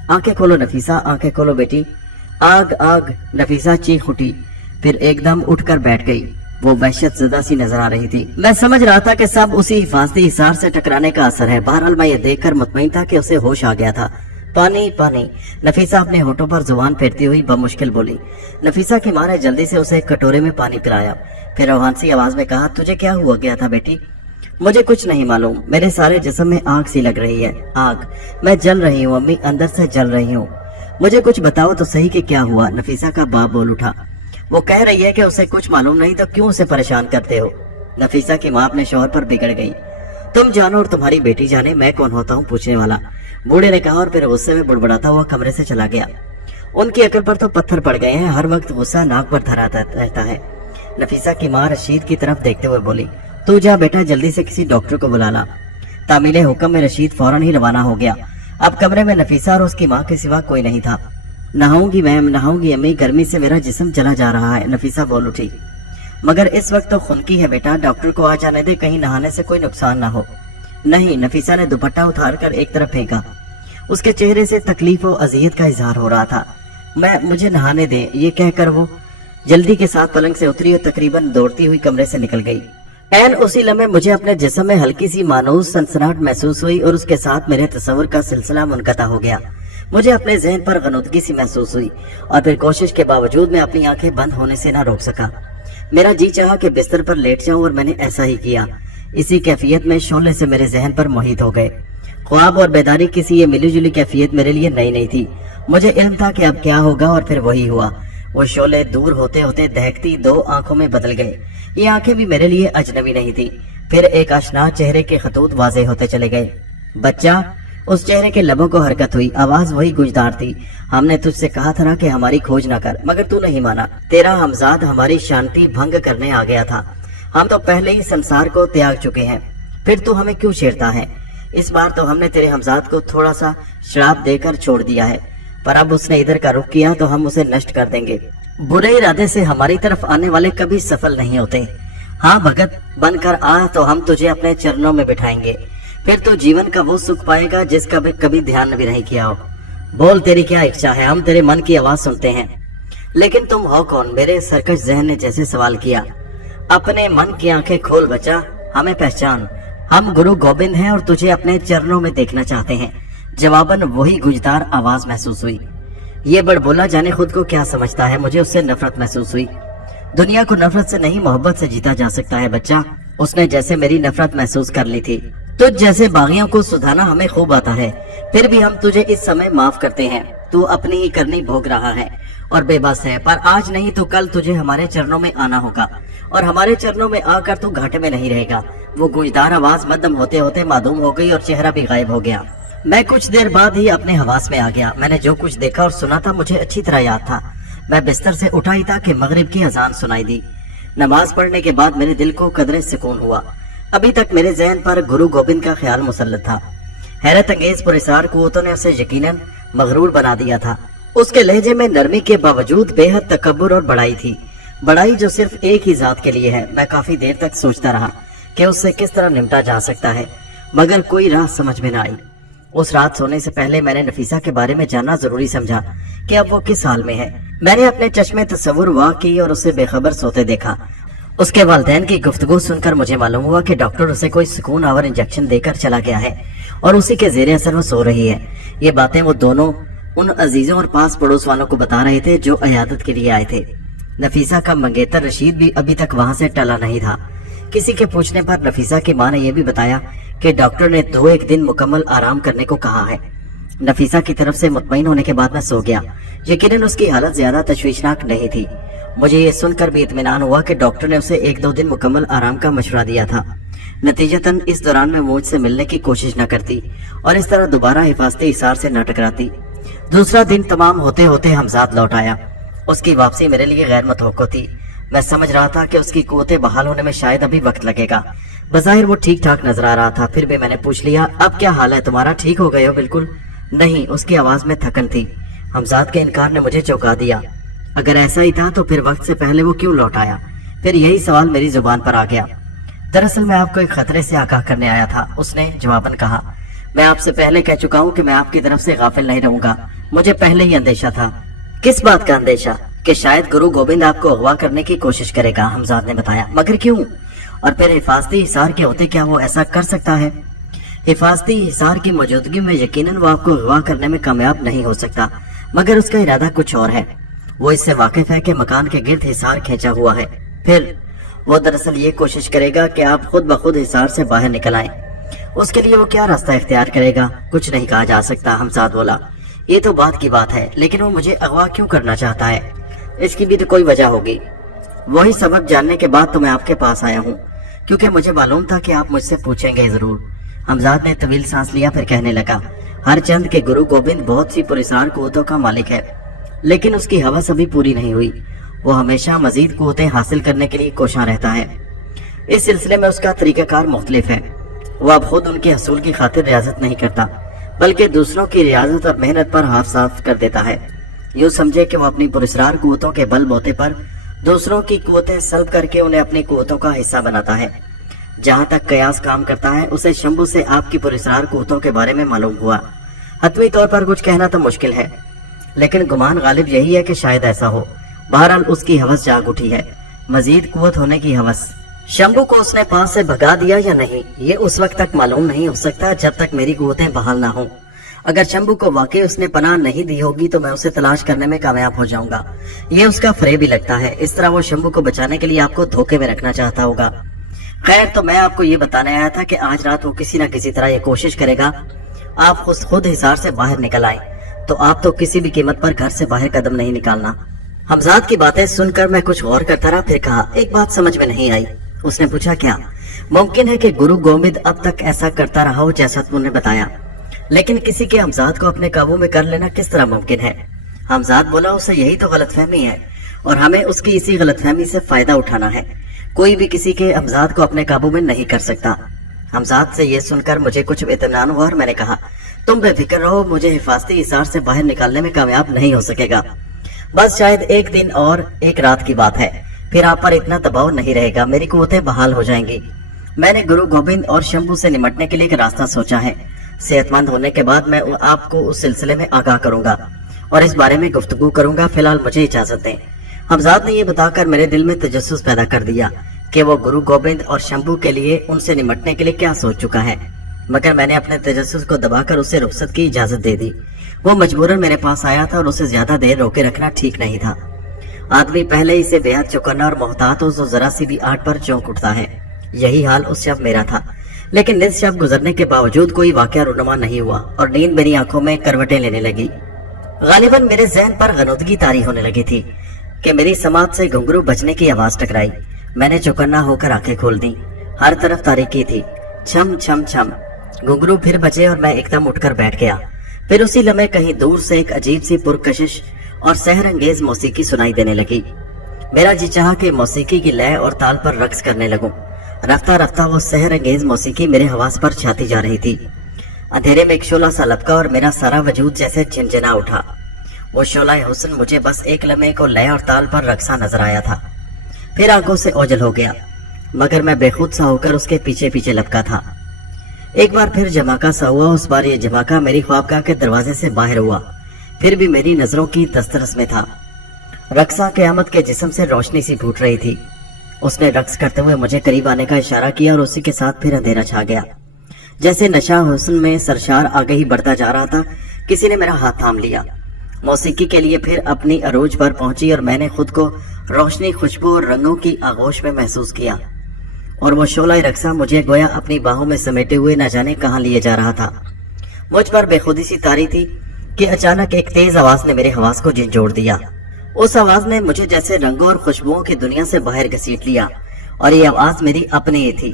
آنکھیں کھولو نفیسہ، آنکھیں کھولو بیٹی، آگ آگ۔ نفیسہ چیخ اٹھی، پھر ایک دم اٹھ کر بیٹھ گئی۔ وہ وحشت زدہ سی نظر آ رہی تھی۔ میں سمجھ رہا تھا کہ سب اسی حفاظتی حصار سے ٹکرانے کا اثر ہے۔ بہرحال میں یہ دیکھ کر مطمئن تھا کہ اسے ہوش آ گیا تھا۔ پانی پانی، نفیسہ اپنے ہونٹوں پر زبان پھیرتی ہوئی بمشکل بولی۔ نفیسہ کی ماں نے جلدی سے اسے ایک کٹورے میں پانی پلایا، پھر روحان سی آواز میں کہا، تجھے کیا ہوا گیا تھا بیٹی؟ مجھے کچھ نہیں معلوم، میرے سارے جسم میں آگ سی لگ رہی ہے، آگ، میں جل رہی ہوں امی، اندر سے جل رہی ہوں، مجھے کچھ بتاؤ تو صحیح کہ کیا ہوا؟ نفیسہ کا باپ بول اٹھا۔ وہ کہہ رہی ہے کہ اسے کچھ معلوم نہیں تو کیوں اسے پریشان کرتے ہو؟ نفیسہ کی ماں اپنے شوہر پر بگڑ گئی۔ تم جانو اور تمہاری بیٹی جانے، میں کون ہوتا ہوں پوچھنے والا، بوڑھے نے کہا اور پھر غصے میں بڑبڑاتا ہوا کمرے سے چلا گیا۔ ان کی عقل پر تو پتھر پڑ گئے ہیں، ہر وقت غصہ ناک پر دھرا رہتا ہے۔ نفیسہ کی ماں رشید کی طرف دیکھتے ہوئے بولی، تو جا بیٹا، جلدی سے کسی ڈاکٹر کو بلا لا۔ تعمیل حکم میں رشید فوراً ہی روانہ ہو گیا۔ اب کمرے میں نفیسہ اور اس کی ماں کے سوا کوئی نہیں تھا۔ نہاؤں گی میم، نہاؤں گی امی، گرمی سے میرا جسم جلا جا رہا ہے، نفیسہ بول اٹھی۔ مگر اس وقت تو خنکی ہے بیٹا، ڈاکٹر کو آ جانے دے، کہیں نہانے سے کوئی نقصان نہ ہو۔ نہیں، نفیسہ نے دوپٹہ اتار کر ایک طرف پھینکا۔ اس کے چہرے سے تکلیف و اذیت کا اظہار ہو رہا تھا۔ مجھے نہانے دیں، یہ کہہ کر وہ جلدی کے ساتھ پلنگ سے اتری اور تقریباً دوڑتی ہوئی کمرے سے نکل گئی۔ عین اسی لمحے مجھے اپنے جسم میں ہلکی سی مانوس سنسناہٹ محسوس ہوئی اور اس کے ساتھ میرے تصور کا سلسلہ منقطع ہو گیا۔ मुझे अपने जहन पर गनुदगी सी महसूस हुई और फिर कोशिश के बावजूद मैं अपनी आंखें बंद होने से ना रोक सका। मेरा जी चाहा कि बिस्तर पर लेट जाऊं और मैंने ऐसा ही किया। इसी कैफियत में शोले से मेरे जहन पर मोहित हो गए। ख्वाब और बेदारी किसी ये मिली जुली कैफियत मेरे लिए नई नहीं थी। मुझे इल्म था कि अब क्या होगा और फिर वही हुआ। वो शोले दूर होते होते दहकती 2 आंखों में बदल गए। ये आंखें भी मेरे लिए अजनबी नहीं थी। फिर एक आशना चेहरे के खतूत वाज़ेह होते चले गए। बच्चा, उस चेहरे के लबों को हरकत हुई। आवाज वही गुंजदार थी। हमने तुझसे कहा था ना कि हमारी खोज ना कर, मगर तू नहीं माना। तेरा हमजाद हमारी शांति भंग करने आ गया था। हम तो पहले ही संसार को त्याग चुके हैं, फिर तू हमें क्यों छेड़ता है? इस बार तो हमने तेरे हमजाद को थोड़ा सा श्राप देकर छोड़ दिया है, पर अब उसने इधर का रुख किया तो हम उसे नष्ट कर देंगे। बुरे इरादे से हमारी तरफ आने वाले कभी सफल नहीं होते। हाँ भगत बनकर आ तो हम तुझे अपने चरणों में बिठाएंगे, फिर तो जीवन का वो सुख पाएगा जिसका भी कभी ध्यान भी नहीं किया हो। बोल, तेरी क्या इच्छा है? हम तेरे मन की आवाज सुनते हैं। लेकिन तुम हो कौन? मेरे सरकश जहन ने जैसे सवाल किया। अपने मन की आंखें खोल बच्चा, हमें पहचान। हम गुरु गोविंद हैं और तुझे अपने चरणों में देखना चाहते हैं। जवाबन वही गुंजदार आवाज महसूस हुई। ये बड़बोला जाने खुद को क्या समझता है। मुझे उससे नफरत महसूस हुई। दुनिया को नफरत से नहीं मोहब्बत से जीता जा सकता है बच्चा। उसने जैसे मेरी नफरत महसूस कर ली थी। तुझ जैसे बागियों को सुधारना हमें खूब आता है, फिर भी हम तुझे इस समय माफ करते हैं। तू अपनी ही करनी भोग रहा है और बेबस है, पर आज नहीं तो कल तुझे हमारे चरणों में आना होगा और हमारे चरणों में आकर तू घाटे में नहीं रहेगा। वो गुंजदार आवाज मध्यम होते होते मादूम हो गई और चेहरा भी गायब हो गया। मैं कुछ देर बाद ही अपने हवास में आ गया। मैंने जो कुछ देखा और सुना था मुझे अच्छी तरह याद था। मैं बिस्तर से उठा ही था कि मगरिब की अजान सुनाई दी। नमाज पढ़ने के बाद मेरे दिल को कदरे सुकून हुआ। अभी तक मेरे जहन पर गुरु गोविंद का ख्याल मुसल्लत था। हैरत अंगेज पुरस्कार कुव्वतों ने उसे यकीनन मगरूर बना दिया था। उसके लहजे में नरमी के बावजूद बेहद तकब्बुर और बड़ाई थी, बड़ाई जो सिर्फ एक ही जात के लिए है। मैं काफी देर तक सोचता रहा कि उससे किस तरह निपटा जा सकता है, मगर कोई राह समझ में न आई। उस रात सोने से पहले मैंने नफीसा के बारे में जानना जरूरी समझा कि अब वो किस हाल में है। मैंने अपने चश्मे तस्वुर वाह की और उसे बेखबर सोते देखा। उसके वालिदैन की गुफ्तगू सुनकर मुझे मालूम हुआ कि डॉक्टर उसे कोई सुकून आवर इंजेक्शन देकर चला गया है और उसी के जेरे असर वो सो रही है। ये बातें वो दोनों उन अजीजों और पास पड़ोस वालों को बता रहे थे जो अयादत के लिए आए थे। नफीसा का मंगेतर रशीद भी अभी तक वहां से टला नहीं था। किसी के पूछने पर नफीसा की मां ने यह भी बताया कि डॉक्टर ने 2-1 दिन मुकम्मल आराम करने को कहा है। नफीसा की तरफ से मुतमईन होने के बाद मैं सो गया। यकीनन उसकी हालत ज्यादा तशवीशनाक नहीं थी। मुझे ये सुनकर भी इत्मीनान हुआ कि डॉक्टर ने उसे 1-2 दिन मुकम्मल आराम का मशवरा दिया था। नतीजतन इस दौरान मैं मुझसे मिलने की कोशिश न करती और इस तरह दोबारा हिफाजती हिसार से न टकराती। दूसरा दिन तमाम होते होते हमजाद लौट आया। उसकी वापसी मेरे लिए गैर मुतवक्को थी। मैं समझ रहा था कि उसकी कुव्वतें बहाल होने में शायद अभी वक्त लगेगा। बज़ाहिर वो ठीक ठाक नजर आ रहा था। फिर भी मैंने पूछ लिया, अब क्या हाल है तुम्हारा? ठीक हो गए हो? बिल्कुल नहीं, उसकी आवाज में थकन थी। हमजाद के इनकार ने मुझे चौंका दिया। अगर ऐसा ही था तो फिर वक्त से पहले वो क्यों लौट आया? फिर यही सवाल मेरी जुबान पर आ गया। दरअसल मैं आपको एक खतरे से आगाह करने आया था, उसने जवाबन कहा। मैं आपसे पहले कह चुका हूँ कि मैं आपकी तरफ से गाफिल नहीं रहूंगा। मुझे पहले ही अंदेशा था। किस बात का अंदेशा? कि शायद गुरु गोविंद आपको अगवा करने की कोशिश करेगा, हमजाद ने बताया। मगर क्यों? और फिर हिफाजती हिसार के होते क्या वो ऐसा कर सकता है? हिफाजती हिसार की मौजूदगी में यकीनन वो आपको अगवा करने में कामयाब नहीं हो सकता, मगर उसका इरादा कुछ और है। वो इससे वाकिफ है कि मकान के गिर्द हिसार खींचा हुआ है। फिर वो दरअसल ये कोशिश करेगा कि आप खुद ब खुद हिसार से बाहर निकल आए। उसके लिए वो क्या रास्ता इख्तियार करेगा, कुछ नहीं कहा जा सकता, हमजाद बोला। ये तो बात की बात है, लेकिन वो मुझे अगवा क्यों करना चाहता है? इसकी भी तो कोई वजह होगी। वही सबक जानने के बाद तो मैं आपके पास आया हूँ, क्योंकि मुझे मालूम था कि आप मुझसे पूछेंगे जरूर। हमजाद ने तवील सांस लिया, फिर कहने लगा, हर चंद के गुरु गोविंद बहुत सी पुरस्कार कुव्वतों का मालिक है, लेकिन उसकी हवस अभी पूरी नहीं हुई। वो हमेशा मजीद कुव्वतें हासिल करने के लिए कोशां रहता है। इस सिलसिले में उसका तरीकाकार मुख्तलिफ है। वो अब खुद उनके हसूल की खातिर रियाजत नहीं करता, बल्कि दूसरों की रियाजत और मेहनत पर हाथ साफ कर देता है। यूँ समझे कि वो अपनी पुरस्कार कुव्वतों के बल बोते पर दूसरों की कुव्वतें सल्ब करके उन्हें अपनी कुव्वतों का हिस्सा बनाता है। जहाँ तक कयास काम करता है, उसे शंभू से आपकी पुरस्कार कुव्वतों के बारे में मालूम हुआ। हतमी तौर पर कुछ कहना तो मुश्किल है, लेकिन गुमान गालिब यही है कि शायद ऐसा हो। बहरहाल उसकी हवस जाग उठी है, मजीद कुव्वत होने की हवस। शंभू को उसने पास से भगा दिया या नहीं, ये उस वक्त तक मालूम नहीं हो सकता जब तक मेरी कुव्वतें बहाल ना हो। अगर शंभू को वाकई उसने पनाह नहीं दी होगी तो मैं उसे तलाश करने में कामयाब हो जाऊंगा। ये उसका फरेब भी लगता है। इस तरह वो शंभू को बचाने के लिए आपको धोखे में रखना चाहता होगा। खैर, तो मैं आपको ये बताने आया था कि आज रात वो किसी न किसी तरह ये कोशिश करेगा आप खुद हिसार से बाहर निकल आए। तो आप तो किसी भी कीमत पर घर से बाहर कदम नहीं निकालना। हमजाद की बातें सुनकर मैं कुछ गौर करता रहा, फिर कहा, एक बात समझ में नहीं आई। उसने पूछा, क्या? मुमकिन है कि गुरु गोविंद अब तक ऐसा करता रहा हो जैसा तुमने बताया, लेकिन किसी के हमजाद को अपने काबू में कर लेना किस तरह मुमकिन है? हमजाद बोला, उसे यही तो गलतफहमी है और हमें उसकी इसी गलतफहमी से फायदा उठाना है। कोई भी किसी के हमजाद को अपने काबू में नहीं कर सकता। हमजाद से ये सुनकर मुझे कुछ इत्मीनान हुआ और मैंने कहा, तुम बेफिक्र रहो, मुझे हिफाजती हिसार से बाहर निकालने में कामयाब नहीं हो सकेगा। बस शायद एक दिन और एक रात की बात है, फिर आप पर इतना दबाव नहीं रहेगा, मेरी कुव्वतें बहाल हो जाएंगी। मैंने गुरु गोविंद और शंभू से निपटने के लिए एक रास्ता सोचा है। सेहतमंद होने के बाद मैं आपको उस सिलसिले में आगाह करूंगा और इस बारे में गुफ्तगू करूंगा। फिलहाल मुझे इजाजत दें। हमजाद ने यह बताकर मेरे दिल में तजस्सुस पैदा कर दिया कि वो गुरु गोविंद और शंभू के लिए उनसे निपटने के लिए क्या सोच चुका है, मगर मैंने अपने तजस्सुस को दबाकर उसे रुखसत की इजाजत दे दी। वो मजबूरन मेरे पास आया था और उसे ज्यादा देर रोके रखना ठीक नहीं था। आदमी पहले ही से बेहद चौकन्ना और मोहतात हो तो जरा सी भी आट पर चौंक उठता है। यही हाल उस शब मेरा था, लेकिन निस शब गुजरने के बावजूद कोई वाकया रुनुमा नहीं हुआ और नींद मेरी आंखों में करवटें लेने लगी। गालिबन मेरे जहन पर गनुदगी तारी होने लगी थी कि मेरी समात से घुंघरू बजने की आवाज टकराई। मैंने चौकन्ना होकर आंखें खोल दी। हर तरफ तारीकी थी। छम छम छम घुंघरू फिर बजे और मैं एकदम उठकर बैठ गया। फिर उसी लम्हे कहीं दूर से एक अजीब सी पुरकशिश और सहर अंगेज मौसीकी सुनाई देने लगी। मेरा जी चाहा कि मौसीकी की लय और ताल पर रक्स करने लगूं। रफ्ता रफ्ता वो सहर अंगेज मौसीकी मेरे हवास पर छाती जा रही थी। अंधेरे में एक शोला सा लपका और मेरा सारा वजूद जैसे झिनझिना उठा। वो शोला हुस्न मुझे बस एक लम्हे को लय और ताल पर रक्सा नजर आया था, फिर आंखों से ओझल हो गया, मगर मैं बेखुद सा होकर उसके पीछे पीछे लपका था। एक बार फिर जमाका सा हुआ। उस बार ये जमाका मेरी ख्वाबगाह के दरवाजे से बाहर हुआ, फिर भी मेरी नजरों की दस्तरस में था। रक्सा क़यामत के जिस्म से रोशनी सी फूट रही थी। उसने रक्स करते हुए मुझे करीब आने का इशारा किया और उसी के साथ फिर अंधेरा छा गया। जैसे नशा हुस्न में सरशार आगे ही बढ़ता जा रहा था, किसी ने मेरा हाथ थाम लिया। मौसीकी के लिए फिर अपनी अरोज पर पहुंची और मैंने खुद को रोशनी, खुशबू और रंगों की आगोश में महसूस किया और वो शोला रक्सा मुझे गोया अपनी बाहों में समेटे हुए न जाने कहां लिए जा रहा था। मुझ पर बेखुदी सी तारी थी कि अचानक एक तेज आवाज ने मेरे हवास को झंझोड़ दिया। उस आवाज ने मुझे जैसे रंगों और खुशबुओं की दुनिया से बाहर घसीट लिया और ये आवाज मेरी अपनी ही थी,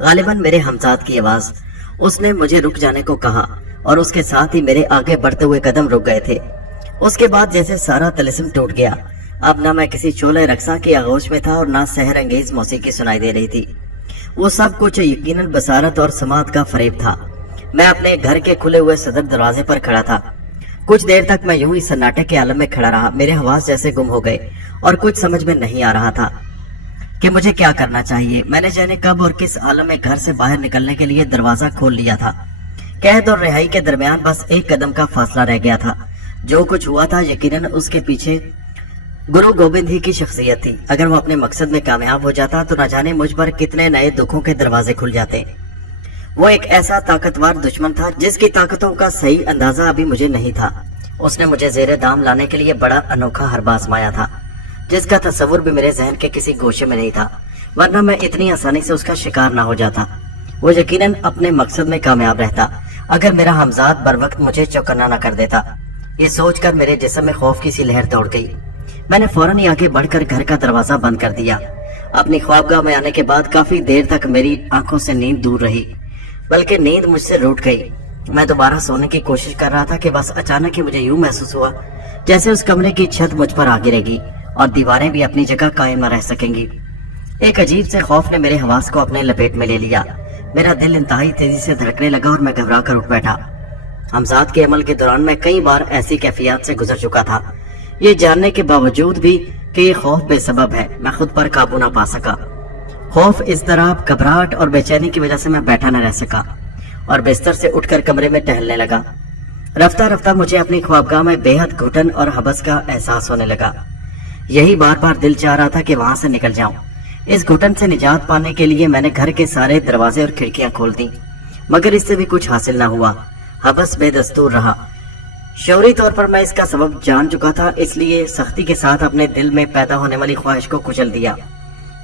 गालिबन मेरे हमजाद की आवाज। उसने मुझे रुक जाने को कहा और उसके साथ ही मेरे आगे बढ़ते हुए कदम रुक गए थे। उसके बाद जैसे सारा तिलिस्म टूट गया। अब ना मैं किसी शोले रक्सा की आगोश में था और ना सहर अंगेज मौसीकी सुनाई दे रही थी। वो सब कुछ यकीनन बसारत और समात का फरेब था। मैं अपने घर के खुले हुए सदर दरवाजे पर खड़ा था। कुछ देर तक मैं यूं ही सन्नाटे के आलम में खड़ा रहा। मेरे हवास जैसे गुम हो गए और कुछ समझ में नहीं आ रहा था कि मुझे क्या करना चाहिए। मैंने जाने कब और किस आलम में घर से बाहर निकलने के लिए दरवाजा खोल लिया था। कैद और रिहाई के दरमियान बस एक कदम का फासला रह गया था। जो कुछ हुआ था यकीनन उसके पीछे गुरु गोविंद ही की शख्सियत थी। अगर वो अपने मकसद में कामयाब हो जाता तो न जाने मुझ पर कितने नए दुखों के दरवाजे खुल जाते। वो एक ऐसा ताकतवर दुश्मन था जिसकी ताकतों का सही अंदाजा अभी मुझे नहीं था। उसने मुझे जेरे दाम लाने के लिए बड़ा अनोखा हरबा आजमाया था, जिसका तस्वुर भी मेरे जहन के किसी गोशे में नहीं था, वरना मैं इतनी आसानी से उसका शिकार ना हो जाता। वो यकीनन अपने मकसद में कामयाब रहता अगर मेरा हमजाद बर वक्त मुझे चौकन्ना न कर देता। ये सोचकर मेरे जिस्म में खौफ की सी लहर दौड़ गई। मैंने फौरन ही आगे बढ़कर घर का दरवाजा बंद कर दिया। अपनी ख्वाबगाह में आने के बाद काफी देर तक मेरी आंखों से नींद दूर रही, बल्कि नींद मुझसे रूठ गई। मैं दोबारा सोने की कोशिश कर रहा था कि बस अचानक ही मुझे यूं महसूस हुआ जैसे उस कमरे की छत मुझ पर आ गिरेगी और दीवारें भी अपनी जगह कायम न रह सकेंगी। एक अजीब से खौफ ने मेरे हवास को अपने लपेट में ले लिया। मेरा दिल इंतहाई तेजी से धड़कने लगा और मैं घबरा कर उठ बैठा। हमजाद के अमल के दौरान मैं कई बार ऐसी कैफियत से गुजर चुका था, ये जानने के बावजूद भी कि ये खौफ बेसबब है। मैं खुद पर काबू ना पा सका। खौफ, इज़्तिराब, घबराहट और बेचैनी की वजह से मैं बैठा न रह सका और बिस्तर से उठकर कमरे में टहलने लगा। रफ्ता रफ्ता मुझे अपनी ख्वाबगाह में बेहद घुटन और हबस का एहसास होने लगा। यही बार बार दिल चाह रहा था कि वहां से निकल जाऊं। इस घुटन से निजात पाने के लिए मैंने घर के सारे दरवाजे और खिड़कियां खोल दी, मगर इससे भी कुछ हासिल न हुआ। हबस बेदस्तूर रहा। शौरी तौर पर मैं इसका सबब जान चुका था, इसलिए सख्ती के साथ अपने दिल में पैदा होने वाली ख्वाहिश को कुचल दिया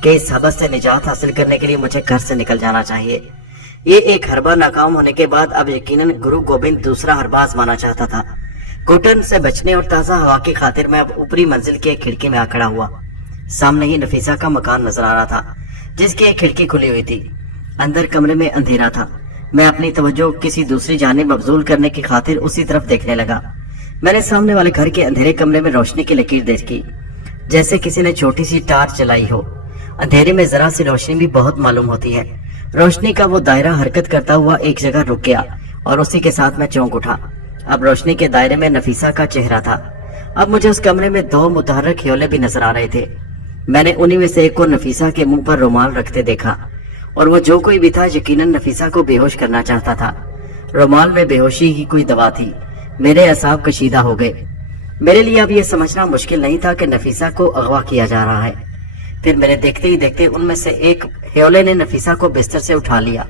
कि इस हबस से निजात हासिल करने के लिए मुझे घर से निकल जाना चाहिए। ये एक हरबा नाकाम होने के बाद अब यकीनन गुरु गोबिंद दूसरा हरबा आजमाना चाहता था। घुटन से बचने और ताजा हवा की खातिर मैं अब ऊपरी मंजिल की एक खिड़की में आ खड़ा हुआ। सामने ही नफीसा का मकान नजर आ रहा था, जिसकी एक खिड़की खुली हुई थी। अंदर कमरे में अंधेरा था। मैं अपनी तवज्जो किसी दूसरी जानिब मबजूल करने की खातिर उसी तरफ देखने लगा। मैंने सामने वाले घर के अंधेरे कमरे में रोशनी की लकीर देखी, जैसे किसी ने छोटी सी टार्च चलाई हो। अंधेरे में जरा सी रोशनी भी बहुत मालूम होती है। रोशनी का वो दायरा हरकत करता हुआ एक जगह रुक गया और उसी के साथ मैं चौंक उठा। अब रोशनी के दायरे में नफीसा का चेहरा था। अब मुझे उस कमरे में 2 मुतहर्रिक ह्योले भी नजर आ रहे थे। मैंने उन्हीं में से एक को नफीसा के मुंह पर रुमाल रखते देखा, और वो जो कोई भी था यकीनन नफीसा को बेहोश करना चाहता था। रुमाल में बेहोशी की कोई दवा थी। मेरे असाब कशीदा हो गए। मेरे लिए अब यह समझना मुश्किल नहीं था कि नफीसा को अगवा किया जा रहा है। फिर मेरे देखते ही देखते उनमें से एक ह्योले ने नफीसा को बिस्तर से उठा लिया।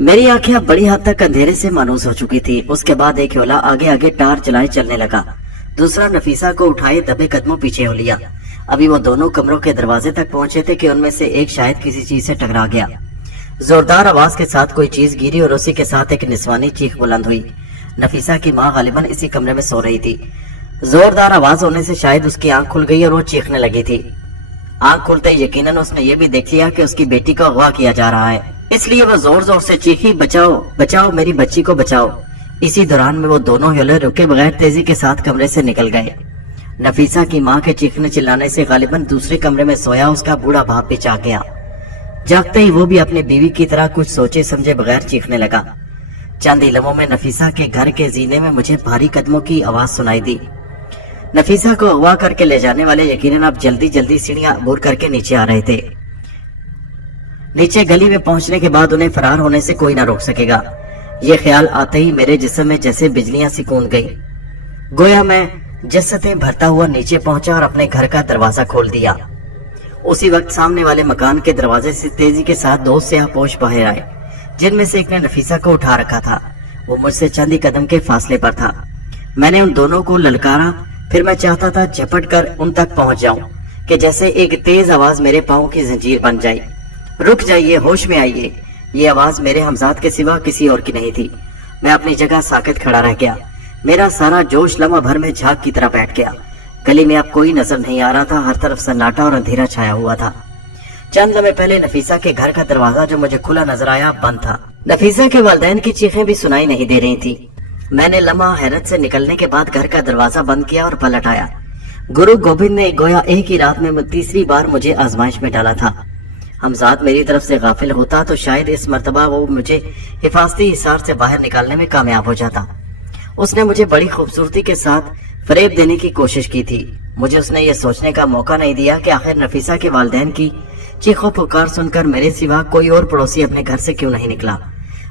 मेरी आंखें अब बड़ी हद तक अंधेरे से मानूस हो चुकी थी। उसके बाद एक ह्योला आगे आगे टार चलाए चलने लगा। दूसरा नफीसा को उठाए दबे कदमों पीछे हो लिया। अभी वो दोनों कमरों के दरवाजे तक पहुंचे थे कि उनमें से एक शायद किसी चीज से टकरा गया। जोरदार आवाज के साथ कोई चीज गिरी और उसी के साथ एक निस्वानी चीख बुलंद हुई। नफीसा की माँ गालिबन इसी कमरे में सो रही थी। जोरदार आवाज होने से शायद उसकी आंख खुल गई और वो चीखने लगी थी। आंख खुलते ही यकीनन उसने ये भी देख लिया कि उसकी बेटी को अगवा किया जा रहा है, इसलिए वह जोर जोर से चीखी, बचाओ बचाओ, मेरी बच्ची को बचाओ। इसी दौरान में वो दोनों ह्योले रुके बगैर तेजी के साथ कमरे से निकल गए। नफीसा की माँ के चीखने चिल्लाने से गालिबन दूसरे कमरे में सोया उसका बूढ़ा बाप भी जाग गया। जागते ही वो भी अपनी बीवी की तरह कुछ सोचे समझे बगैर चीखने लगा। चंद ही लम्हों में नफीसा के घर के जीने में मुझे भारी कदमों की आवाज सुनाई दी। नफीसा को अगवा करके ले जाने वाले यकीनन अब जल्दी जल्दी सीढ़ियां अबूर करके नीचे आ रहे थे। नीचे गली में पहुंचने के बाद उन्हें फरार होने से कोई ना रोक सकेगा। ये ख्याल आते ही मेरे जिस्म में जैसे बिजलियां सी कूद गई। गोया मैं जस्सतें भरता हुआ नीचे पहुंचा और अपने घर का दरवाजा खोल दिया। उसी वक्त सामने वाले मकान के दरवाजे से तेजी के साथ 2 स्याहपोश बाहर आए, जिनमें से एक ने नफीसा को उठा रखा था। वो मुझसे चंद ही कदम के फासले पर था। मैंने उन दोनों को ललकारा। फिर मैं चाहता था झपट कर उन तक पहुंच जाऊं कि जैसे एक तेज आवाज मेरे पांव की जंजीर बन जाए। रुक जाइए, होश में आइए। ये आवाज मेरे हमजाद के सिवा किसी और की नहीं थी। मैं अपनी जगह साकित खड़ा रह गया। मेरा सारा जोश लम्हा भर में झाग की तरह बैठ गया। गली में अब कोई नजर नहीं आ रहा था। हर तरफ सन्नाटा और अंधेरा छाया हुआ था। चंद लम्हे पहले नफीसा के घर का दरवाजा जो मुझे खुला नजर आया बंद था। नफीसा के वालिदैन की चीखें भी सुनाई नहीं दे रही थी। मैंने लम्हा हैरत से निकलने के बाद घर का दरवाजा बंद किया और पलट आया। गुरु गोबिंद ने गोया एक ही रात में तीसरी बार मुझे आजमाइश में डाला था। हमजाद मेरी तरफ से गाफिल होता तो शायद इस मर्तबा वो मुझे हिफाजती हिसार से बाहर निकालने में कामयाब हो जाता। उसने मुझे बड़ी खूबसूरती के साथ फरेब देने की कोशिश की थी। मुझे उसने ये सोचने का मौका नहीं दिया कि आखिर नफीसा के वालिदैन की चीखों पुकार सुनकर मेरे सिवा कोई और पड़ोसी अपने घर से क्यों नहीं निकला।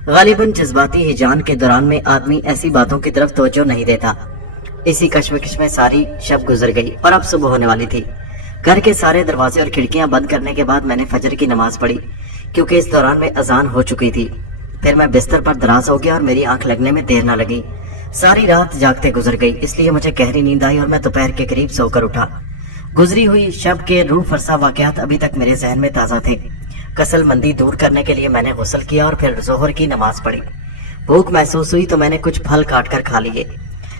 गालिबन जज्बाती हिजान के दौरान में आदमी ऐसी बातों की तरफ तवज्जो नहीं देता। इसी कश्मकश में सारी शब गुजर गई और अब सुबह होने वाली थी। घर के सारे दरवाजे और खिड़कियां बंद करने के बाद मैंने फजर की नमाज पढ़ी, क्योंकि इस दौरान में अजान हो चुकी थी। फिर मैं बिस्तर पर दराज हो गया और मेरी आंख लगने में देर न लगी। सारी रात जागते गुजर गई, इसलिए मुझे गहरी नींद आई और मैं दोपहर के करीब सोकर उठा। गुजरी हुई शब के रूह फरसा वाकयात अभी तक मेरे जहन में ताजा थे। कसल मंदी दूर करने के लिए मैंने गुस्ल किया और फिर जोहर की नमाज पढ़ी। भूख महसूस हुई तो मैंने कुछ फल काट कर खा लिए।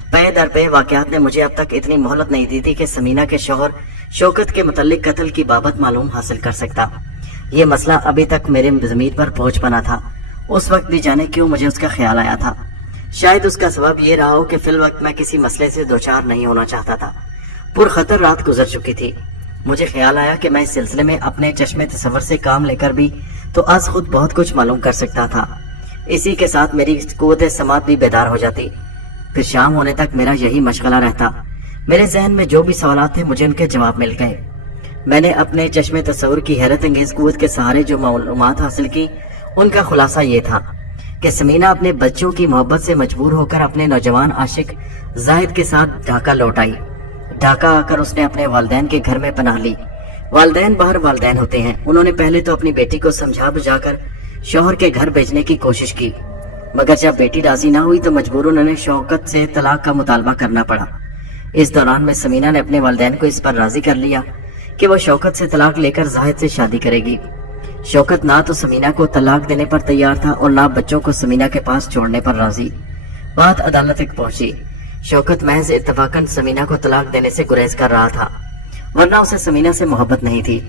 पे दर पे वाकयात ने मुझे अब तक इतनी मोहलत नहीं दी थी कि समीना के शौहर शौकत के मुतल्लिक कत्ल की बाबत मालूम हासिल कर सकता। ये मसला अभी तक मेरे ज़मीर पर बोझ बना था। उस वक्त भी जाने क्यों मुझे उसका ख्याल आया था। शायद उसका सबब ये रहा हो कि फिल वक्त मैं किसी मसले से दो चार नहीं होना चाहता था। पुरखतर रात गुजर चुकी थी। मुझे ख्याल आया कि मैं इस सिलसिले में अपने चश्मे तसव्वुर से काम लेकर भी तो आज खुद बहुत कुछ मालूम कर सकता था। इसी के साथ मेरी कुव्वत समात भी बेदार हो जाती। फिर शाम होने तक मेरा यही मशगला रहता। मेरे जहन में जो भी सवाल थे मुझे उनके जवाब मिल गए। मैंने अपने चश्मे तसव्वुर की हैरत अंगेज कुव्वत के सहारे जो मालूमात हासिल की, उनका खुलासा ये था कि समीना अपने बच्चों की मोहब्बत से मजबूर होकर अपने नौजवान आशिक जाहिद के साथ ढाका लौट आई। ढाका आकर उसने अपने वालिदैन के घर में पनाह ली। वालिदैन बाहर वालिदैन होते हैं। उन्होंने पहले तो अपनी बेटी को समझा बुझाकर शौहर के घर भेजने की कोशिश की। मगर जब बेटी राजी ना हुई तो मजबूरन उन्हें शौकत से तलाक का मुतालबा करना पड़ा। इस दौरान में समीना ने अपने वालिदैन को इस पर राजी कर लिया कि वो शौकत से तलाक लेकर जाहिद से शादी करेगी। शौकत ना तो समीना को तलाक देने पर तैयार था और ना बच्चों को समीना के पास छोड़ने पर राजी। बात अदालत तक पहुंची। शौकत महज इत्तफाकन समीना को तलाक देने से गुरेज कर रहा था, वरना उसे समीना से मोहब्बत नहीं थी।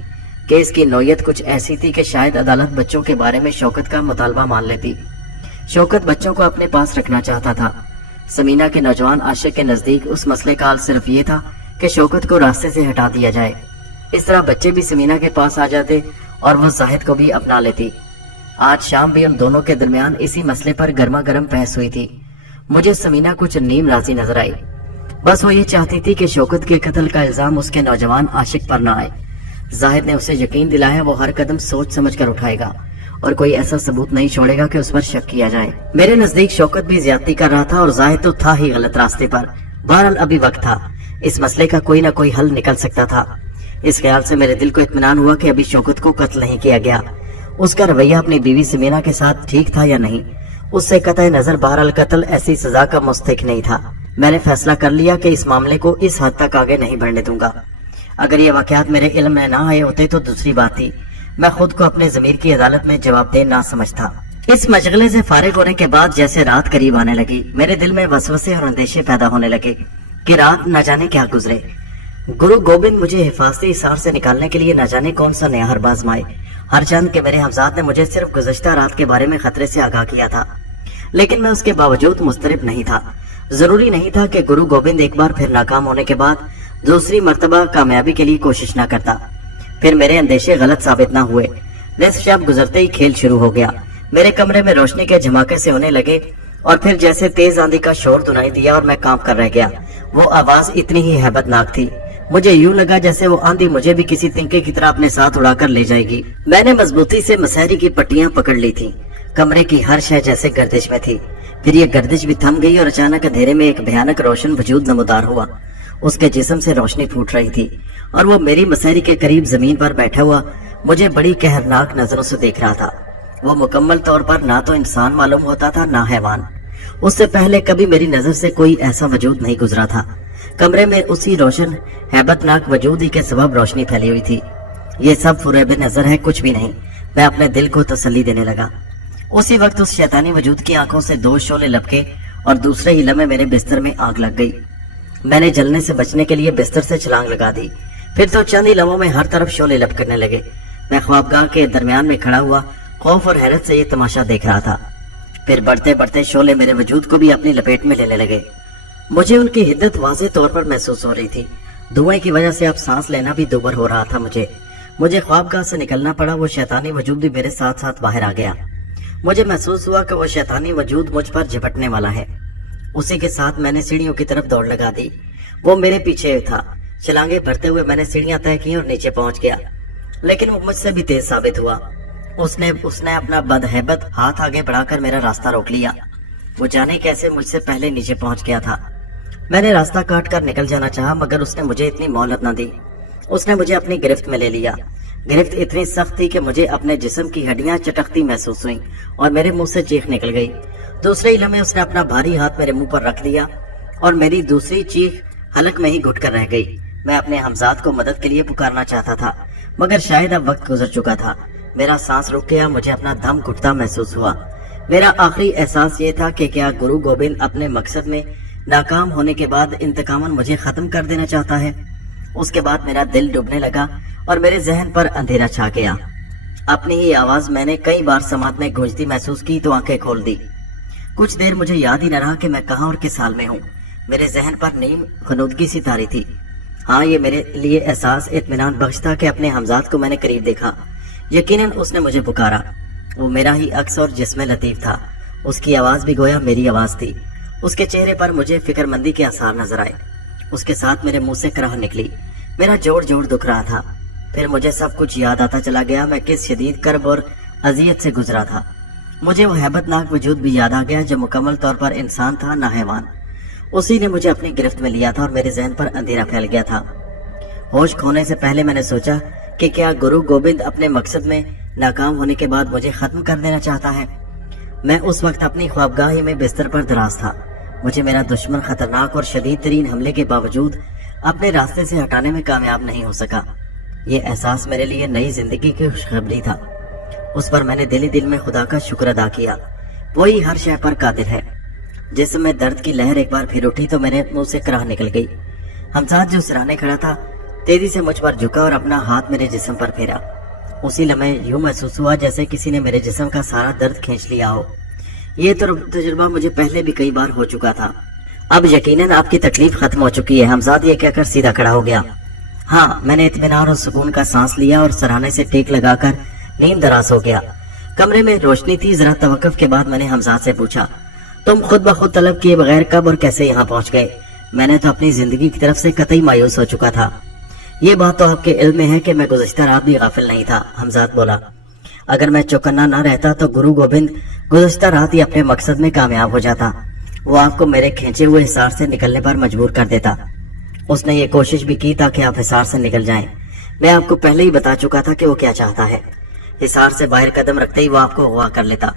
केस की नौयत कुछ ऐसी थी कि शायद अदालत बच्चों के बारे में शौकत का मुतालबा मान लेती। शौकत बच्चों को अपने पास रखना चाहता था। समीना के नौजवान आशिक के नजदीक उस मसले का हल सिर्फ ये था कि शौकत को रास्ते से हटा दिया जाए। इस तरह बच्चे भी समीना के पास आ जाते और वो जाहिद को भी अपना लेती। आज शाम भी उन दोनों के दरमियान इसी मसले पर गर्मा गर्म बहस हुई थी। मुझे समीना कुछ नीम राजी नजर आई। बस वो ये चाहती थी कि शौकत के कत्ल का इल्जाम उसके नौजवान आशिक पर न आए। जाहिद ने उसे यकीन दिलाया वो हर कदम सोच समझ कर उठाएगा और कोई ऐसा सबूत नहीं छोड़ेगा कि उस पर शक किया जाए। मेरे नजदीक शौकत भी ज्यादती कर रहा था और जाहिद तो था ही गलत रास्ते पर। बहरहाल अभी वक्त था, इस मसले का कोई ना कोई हल निकल सकता था। इस ख्याल से मेरे दिल को इत्मीनान हुआ कि अभी शौकत को कत्ल नहीं किया गया। उसका रवैया अपनी बीवी समीना के साथ ठीक था या नहीं, उससे कतई नजर बहरहाल कत्ल ऐसी सजा का मुस्तहिक नहीं था। मैंने फैसला कर लिया कि इस मामले को इस हद तक आगे नहीं बढ़ने दूंगा। अगर ये वाकयात मेरे इल्म में ना आए होते तो दूसरी बात थी, मैं खुद को अपने ज़मीर की अदालत में जवाबदेह ना समझता। इस मशगले से फारिग होने के बाद जैसे रात करीब आने लगी, मेरे दिल में वसवसे और अंदेशे पैदा होने लगे कि रात न जाने क्या गुजरे। गुरु गोबिंद मुझे हिफाजती इसार से निकालने के लिए न जाने कौन सा नया हरबा आजमाए। हर चंद के मेरे हमजाद ने मुझे सिर्फ गुज़श्ता रात के बारे में खतरे से आगाह किया था, लेकिन मैं उसके बावजूद मुस्तरिब नहीं था। जरूरी नहीं था कि गुरु गोबिंद एक बार फिर नाकाम होने के बाद दूसरी मर्तबा कामयाबी के लिए कोशिश न करता। फिर मेरे अंदेशे गलत साबित न हुए। निस्फ शब गुजरते ही खेल शुरू हो गया। मेरे कमरे में रोशनी के झमाके से होने लगे और फिर जैसे तेज आंधी का शोर सुनाई दिया और मैं कांप कर रह गया। वो आवाज इतनी ही हैबतनाक थी, मुझे यूं लगा जैसे वो आंधी मुझे भी किसी तिनके की तरह अपने साथ उड़ाकर ले जाएगी। मैंने मजबूती से मसहरी की पट्टियां पकड़ ली थी। कमरे की हर शय जैसे गर्दिश में थी। फिर ये गर्दिश भी थम गई और अचानक अंधेरे में एक भयानक रोशन वजूद नमूदार हुआ। उसके जिस्म से रोशनी फूट रही थी और वो मेरी मसहरी के करीब जमीन पर बैठा हुआ मुझे बड़ी कहरनाक नजरों से देख रहा था। वो मुकम्मल तौर पर ना तो इंसान मालूम होता था ना हैवान। उससे पहले कभी मेरी नजर से कोई ऐसा वजूद नहीं गुजरा था। कमरे में उसी रोशन हैबतनाक वजूद ही के सबब रोशनी फैली हुई थी। ये सब फुरेब नजर है, कुछ भी नहीं। मैं अपने दिल को तसल्ली देने लगा। उसी वक्त उस शैतानी वजूद की आंखों से दो शोले लपके और दूसरे ही लम्हे मेरे बिस्तर में आग लग गई। मैंने जलने से बचने के लिए बिस्तर से छलांग लगा दी। फिर तो चंद ही लम्हों में हर तरफ शोले लपकने लगे। मैं ख्वाबगाह के दरमियान में खड़ा हुआ खौफ और हैरत से ये तमाशा देख रहा था। फिर बढ़ते बढ़ते शोले मेरे वजूद को भी अपनी लपेट में लेने लगे। मुझे उनकी हिद्दत वाज़ेह तौर पर महसूस हो रही थी। धुएं की वजह से अब सांस लेना भी दुबर हो रहा था। मुझे ख्वाबगाह से निकलना पड़ा। वो शैतानी वजूद भी मेरे साथ साथ बाहर आ गया। मुझे महसूस हुआ कि वो शैतानी वजूद मुझ पर झपटने वाला है। उसी के साथ मैंने सीढ़ियों की तरफ दौड़ लगा दी। वो मेरे पीछे था। छलांगे भरते हुए मैंने सीढ़ियां तय की और नीचे पहुंच गया, लेकिन वो मुझसे भी तेज साबित हुआ। उसने अपना बदहैबत हाथ आगे बढ़ाकर मेरा रास्ता रोक लिया। वो जाने कैसे मुझसे पहले नीचे पहुंच गया था। मैंने रास्ता काट कर निकल जाना चाहा, मगर उसने मुझे इतनी मोहलत न दी। उसने मुझे अपनी गिरफ्त में ले लिया। गिरफ्त इतनी सख्त थी कि मुझे अपने जिस्म की हड्डियां चटकती महसूस हुई और मेरे मुंह से चीख निकल गई। दूसरे ही लम्हे उसने अपना भारी हाथ मेरे मुंह पर रख दिया और मेरी दूसरी चीख हलक में ही घुट कर रह गई। मैं अपने हमजाद को मदद के लिए पुकारना चाहता था, मगर शायद अब वक्त गुजर चुका था। मेरा सांस रुक गया। मुझे अपना दम घुटता महसूस हुआ। मेरा आखिरी एहसास ये था कि क्या गुरु गोबिंद अपने मकसद में नाकाम होने के बाद इंतकामन मुझे खत्म कर देना चाहता है। उसके बाद मेरा दिल डूबने लगा और मेरे जहन पर अंधेरा छा गया। अपनी ही आवाज मैंने कई बार समात में गूंजती महसूस की तो आंखें खोल दी। कुछ देर मुझे याद ही न रहा कि मैं कहाँ और किस हाल में हूँ। मेरे जहन पर नीम खनूदगी सी तारी थी। हाँ, ये मेरे लिए एहसास इत्मीनान बख्श था कि अपने हमजाद को मैंने करीब देखा। यकीनन उसने मुझे पुकारा। वो मेरा ही अक्स और जिस्म लतीफ था। उसकी आवाज भी गोया मेरी आवाज थी। उसके चेहरे पर मुझे फिक्रमंदी के आसार नजर आए। उसके साथ मेरे मुंह से कराह निकली। मेरा जोड़ जोड़ दुख रहा था। फिर मुझे सब कुछ याद आता चला गया। मैं किस शदीद कर्ब और अजियत से गुजरा था। मुझे वो हैबतनाक वजूद भी याद आ गया जो मुकम्मल तौर पर इंसान था, ना हैवान। उसी ने मुझे अपनी गिरफ्त में लिया था और मेरे जहन पर अंधेरा फैल गया था। होश खोने से पहले मैंने सोचा कि क्या गुरु गोबिंद अपने मकसद में नाकाम होने के बाद मुझे खत्म कर देना चाहता है। मैं उस वक्त अपनी ख्वाबगाही में बिस्तर पर दराज था। मुझे मेरा दुश्मन खतरनाक और शदीद तरीन हमले के बावजूद अपने रास्ते से हटाने में कामयाब नहीं हो सका। ये एहसास मेरे लिए नई जिंदगी की खुशखबरी था। उस पर मैंने दिल ही दिल में खुदा का शुक्र अदा किया। वही हर शय पर कादिर है। जिस समय दर्द की लहर एक बार फिर उठी तो मेरे मुंह से कराह निकल गई। हमजाद जो सिराने खड़ा था तेजी से मुझ पर झुका और अपना हाथ मेरे जिस्म पर फेरा। उसी लम्हे यूं महसूस हुआ जैसे किसी ने मेरे जिस्म का सारा दर्द खींच लिया हो। ये तजुर्बा मुझे पहले भी कई बार हो चुका था। अब यकीनन आपकी तकलीफ खत्म हो चुकी है। हमजाद ये कहकर सीधा खड़ा हो गया। हाँ, मैंने इत्मीनान और सुकून का सांस लिया और सराहने से टेक लगाकर नींद दराज हो गया। कमरे में रोशनी थी। जरा तवक्कुफ के बाद मैंने हमजाद से पूछा, तुम खुद ब खुद तलब किए बगैर कब और कैसे यहाँ पहुंच गए? मैंने तो अपनी जिंदगी की तरफ से कतई मायूस हो चुका था। ये बात तो आपके इल्म में है कि मैं गुज़श्ता रात भी गाफिल नहीं था। हमजाद बोला, अगर मैं चौकन्ना न रहता तो गुरु गोबिंद गुज़श्ता रात ही अपने मकसद में कामयाब हो जाता। वो आपको मेरे खींचे हुए हिसार से निकलने पर मजबूर कर देता। उसने ये कोशिश भी की ताकि आप हिसार से निकल जाएं। मैं आपको पहले ही बता चुका था कि वो क्या चाहता है। हिसार से बाहर कदम रखते ही वो आपको अगवा कर लेता,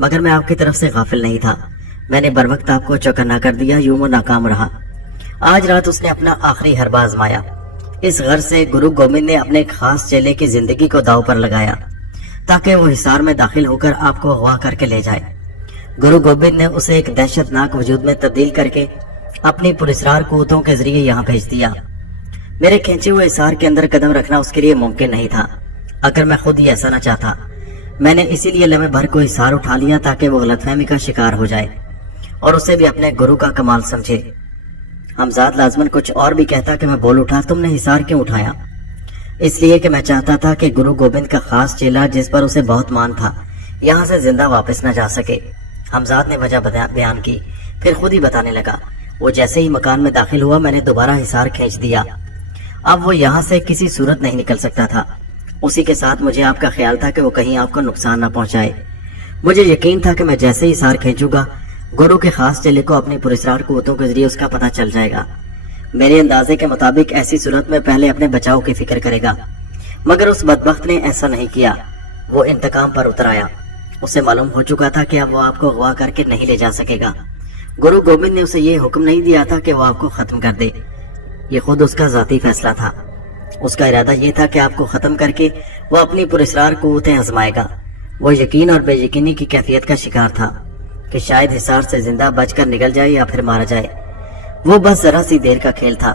मगर मैं आपकी तरफ से गाफिल नहीं था। मैंने बर वक्त आपको चौकन्ना कर दिया। यूं वो नाकाम रहा। आज रात उसने अपना आखिरी हरबा आजमाया। इस गर्ज से गुरु गोबिंद ने अपने एक खास चेले की जिंदगी को दांव पर लगाया ताकि वो हिसार में दाखिल होकर आपको अगवा करके ले जाए। गुरु गोबिंद ने उसे एक दहशतनाक वजूद में तब्दील करके अपनी पुरस्कार कुव्वतों के जरिए यहाँ भेज दिया। मेरे खींचे हुए हिसार के अंदर कदम रखना उसके लिए मुमकिन नहीं था, अगर मैं खुद ही ऐसा न चाहता। मैंने इसीलिए लम्हे भर को हिसार उठा लिया ताकि वो गलतफहमी का शिकार हो जाए और उसे भी अपने गुरु का कमाल समझे। हमजाद लाजमन कुछ और भी कहता कि मैं बोल उठा, तुमने हिसार क्यों उठाया? इसलिए कि मैं चाहता था कि गुरु गोबिंद का खास चेला जिस पर उसे बहुत मान था यहाँ से जिंदा वापस न जा सके। हमजाद ने वजह बयान की, फिर खुद ही बताने लगा। वो जैसे ही मकान में दाखिल हुआ मैंने दोबारा हिसार खींच दिया। अब वो यहाँ से किसी सूरत नहीं निकल सकता था। उसी के साथ मुझे आपका ख्याल था कि वो कहीं आपको नुकसान न पहुंचाए। मुझे यकीन था कि मैं जैसे ही हिसार खींचूंगा गुरु के खास चेले को अपनी पुरस्कार कुव्वतों के जरिए उसका पता चल जाएगा। मेरे अंदाजे के मुताबिक ऐसी सूरत में पहले अपने बचाव की फिक्र करेगा, मगर उस बदबख्त ने ऐसा नहीं किया। वो इंतकाम पर उतर आया। उसे मालूम हो चुका था कि अब वो आपको अगवा करके नहीं ले जा सकेगा। गुरु गोबिंद ने उसे ये हुक्म नहीं दिया था कि वो आपको खत्म कर दे। ये खुद उसका जाती फैसला था। उसका इरादा ये था कि आपको खत्म करके वो अपनी पुरस्कार कुव्वतें आजमाएगा। वो यकीन और बेयकीनी की कैफियत का शिकार था कि शायद हिसार से जिंदा बचकर निकल जाए या फिर मारा जाए। वो बस जरा सी देर का खेल था।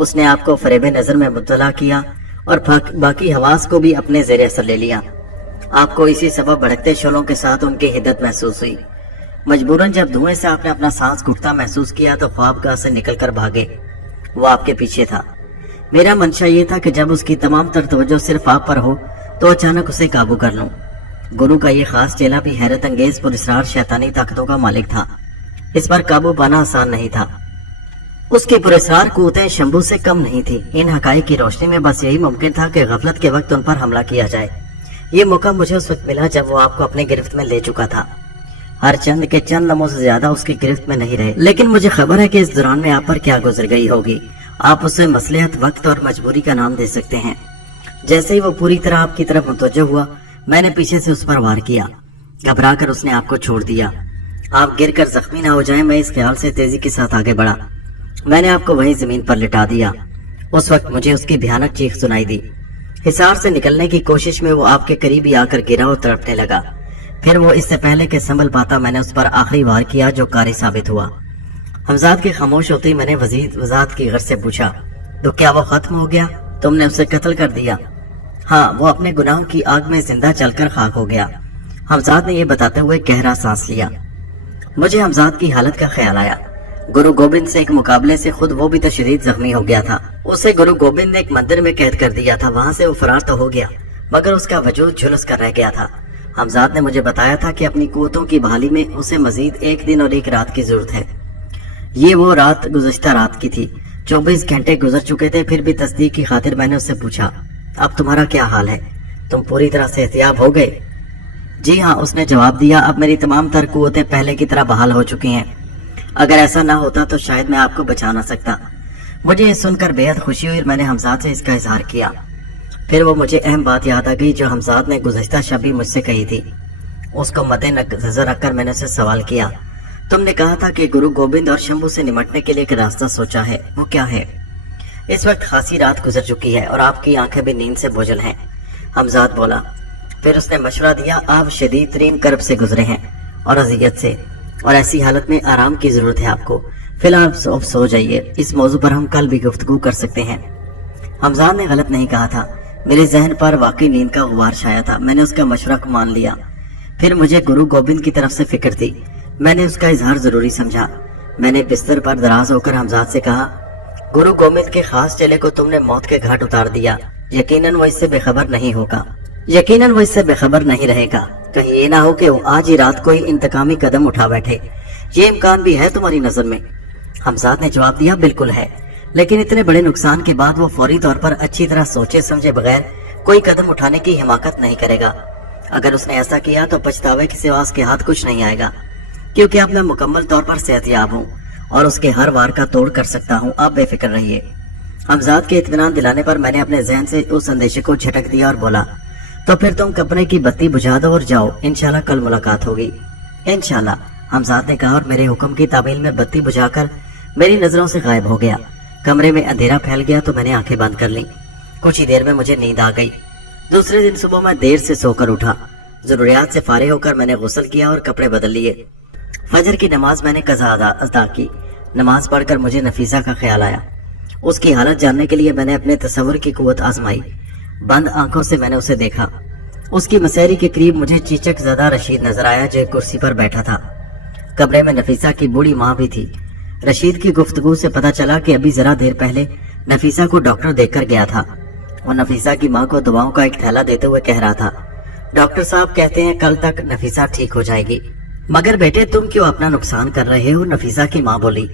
उसने आपको फरेब नजर में मुब्तला किया और बाकी हवास को भी अपने ज़ेरे असर ले लिया। आपको इसी सबब भड़कते शोलों के साथ उनकी हिद्दत महसूस हुई। मजबूरन जब धुएं से आपने अपना सांस घुटता महसूस किया तो ख्वाबगाह से निकल कर भागे। वो आपके पीछे था। मेरा मंशा ये था कि जब उसकी तमाम तर तवज्जो सिर्फ आप पर हो तो अचानक उसे काबू कर लूं। गुरु का ये खास चेला भी हैरत अंगेज पुरस्कार शैतानी ताकतों का मालिक था। इस पर काबू पाना आसान नहीं था। उसकी पुरस्कार कुव्वतें शंभू से कम नहीं थी। इन हकाइक की रोशनी में बस यही मुमकिन था कि गफलत के वक्त उन पर हमला किया जाए। ये मौका मुझे उस वक्त मिला जब वो आपको अपने गिरफ्त में ले चुका था। हर चंद के चंद लम्हों से ज्यादा उसकी गिरफ्त में नहीं रहे, लेकिन मुझे खबर है कि इस दौरान में आप पर क्या गुजर गई होगी। आप उसे मसलहत, वक्त और मजबूरी का नाम दे सकते हैं। जैसे ही वो पूरी तरह आपकी तरफ मुतवज्जह हुआ मैंने पीछे से उस पर वार किया। घबरा कर उसने आपको छोड़ दिया। आप गिर कर जख्मी ना हो जाए, मैं इस ख्याल से तेजी के साथ आगे बढ़ा। मैंने आपको वहीं जमीन पर लिटा दिया। उस वक्त मुझे उसकी भयानक चीख सुनाई दी। हिसार से निकलने की कोशिश में वो आपके करीब ही आकर गिरा और तड़पने लगा। फिर वो इससे पहले कि संभल पाता मैंने उस पर आखिरी वार किया जो कारी साबित हुआ। हमजाद के खामोश होते ही मैंने वजाहत की गर्ज से पूछा, तो क्या वो खत्म हो गया? तुमने उसे कत्ल कर दिया? हाँ, वो अपने गुनाहों की आग में जिंदा चलकर खाक हो गया। हमजाद ने यह बताते हुए गहरा सांस लिया। मुझे हमजाद की हालत का ख्याल आया। गुरु गोबिंद से एक मुकाबले से खुद वो भी तो शदीद जख्मी हो गया था। उसे गुरु गोबिंद ने एक मंदिर में कैद कर दिया था। वहां से वो फरार तो हो गया, मगर उसका वजूद झुलस कर रह गया था। हमजाद ने मुझे बताया था कि अपनी कुव्वतों की बहाली में उसे मजीद 1 दिन और 1 रात की जरूरत है। ये वो रात गुज़श्ता रात की थी। 24 घंटे गुजर चुके थे। फिर भी तस्दीक की खातिर मैंने उससे पूछा, अब तुम्हारा क्या हाल है? तुम पूरी तरह से एहतियाब हो गए? जी हाँ, उसने जवाब दिया। अब मेरी तमाम तर कुव्वतें पहले की तरह बहाल हो चुकी हैं। अगर ऐसा ना होता तो शायद मैं आपको बचा ना सकता। मुझे ये सुनकर बेहद खुशी हुई और मैंने हमजाद से इसका इजहार किया। फिर वो मुझे अहम बात याद आ गई जो हमजाद ने गुज़श्ता शब भी मुझसे कही थी। اس کو مد نظر رکھ کر میں نے اسے سوال کیا، تم نے کہا تھا کہ گرو گوبند اور شمبھو سے نمٹنے کے لیے ایک راستہ سوچا ہے، وہ کیا ہے؟ اس وقت خاصی رات گزر چکی ہے اور آپ کی آنکھیں بھی نیند سے بوجھل ہیں، حمزاد بولا۔ پھر اس نے مشورہ دیا، آپ شدید ترین کرب سے گزرے ہیں اور اذیت سے، اور ایسی حالت میں آرام کی ضرورت ہے آپ کو، فی الحال آپ سو جائیے، اس موضوع پر ہم کل بھی گفتگو کر سکتے ہیں۔ حمزاد نے غلط نہیں کہا تھا، میرے ذہن پر واقعی نیند کا غبار چھایا تھا، میں نے اس کا مشورہ کو مان لیا۔ پھر مجھے گرو گوبند کی طرف سے فکر تھی، میں نے اس کا اظہار ضروری سمجھا۔ میں نے بستر پر دراز ہو کر حمزاد سے کہا، گرو گوبند کے خاص چیلے کو تم نے موت کے گھاٹ اتار دیا، یقیناً وہ اس سے بے خبر نہیں ہوگا، یقیناً وہ اس سے بے خبر نہیں رہے گا، کہیں یہ نہ ہو کہ وہ آج ہی رات کو ہی انتقامی قدم اٹھا بیٹھے، یہ امکان بھی ہے تمہاری نظر میں؟ حمزاد نے جواب دیا، بالکل ہے، لیکن اتنے بڑے نقصان کے بعد وہ فوری طور پر اچھی طرح سوچے سمجھے بغیر کوئی قدم اٹھانے کی حماقت نہیں کرے گا۔ اگر اس نے ایسا کیا تو پچھتاوے کے سوا اس کے ہاتھ کچھ نہیں آئے گا، کیونکہ اب میں مکمل طور پر صحت یاب ہوں اور اس کے ہر وار کا توڑ کر سکتا ہوں، آپ بے فکر رہیے۔ حمزاد کے اطمینان دلانے پر میں نے اپنے ذہن سے اس اندیشے کو جھٹک دیا اور بولا، تو پھر تم کمرے کی بتی بجھا دو اور جاؤ، انشاءاللہ کل ملاقات ہوگی۔ انشاءاللہ، حمزاد نے کہا اور میرے حکم کی تعمیل میں بتی بجھا کر میری نظروں سے غائب ہو گیا۔ کمرے میں اندھیرا پھیل گیا تو میں نے آنکھیں بند کر لیں، کچھ ہی دیر میں مجھے نیند آ گئی۔ دوسرے دن صبح میں دیر سے سو کر اٹھا، ضروریات سے فارغ ہو کر میں نے غسل کیا اور کپڑے بدل لیے۔ فجر کی نماز میں نے قضا ادا کی۔ نماز پڑھ کر مجھے نفیسہ کا خیال آیا، اس کی حالت جاننے کے لیے میں نے اپنے تصور کی قوت آزمائی۔ بند آنکھوں سے میں نے اسے دیکھا، اس کی مسیری کے قریب مجھے چیچک زدہ رشید نظر آیا جو ایک کرسی پر بیٹھا تھا۔ کمرے میں نفیسہ کی بوڑھی ماں بھی تھی۔ رشید کی گفتگو سے پتا چلا کہ ابھی ذرا دیر پہلے نفیسہ کو ڈاکٹر دیکھ کر گیا تھا اور نفیسہ کی ماں کو دواؤں کا ایک تھیلا دیتے ہوئے کہہ رہا تھا، ڈاکٹر صاحب کہتے ہیں کل تک نفیسہ ٹھیک ہو جائے گی۔ مگر بیٹے تم کیوں اپنا نقصان کر رہے ہو؟ نفیسہ کی ماں بولی،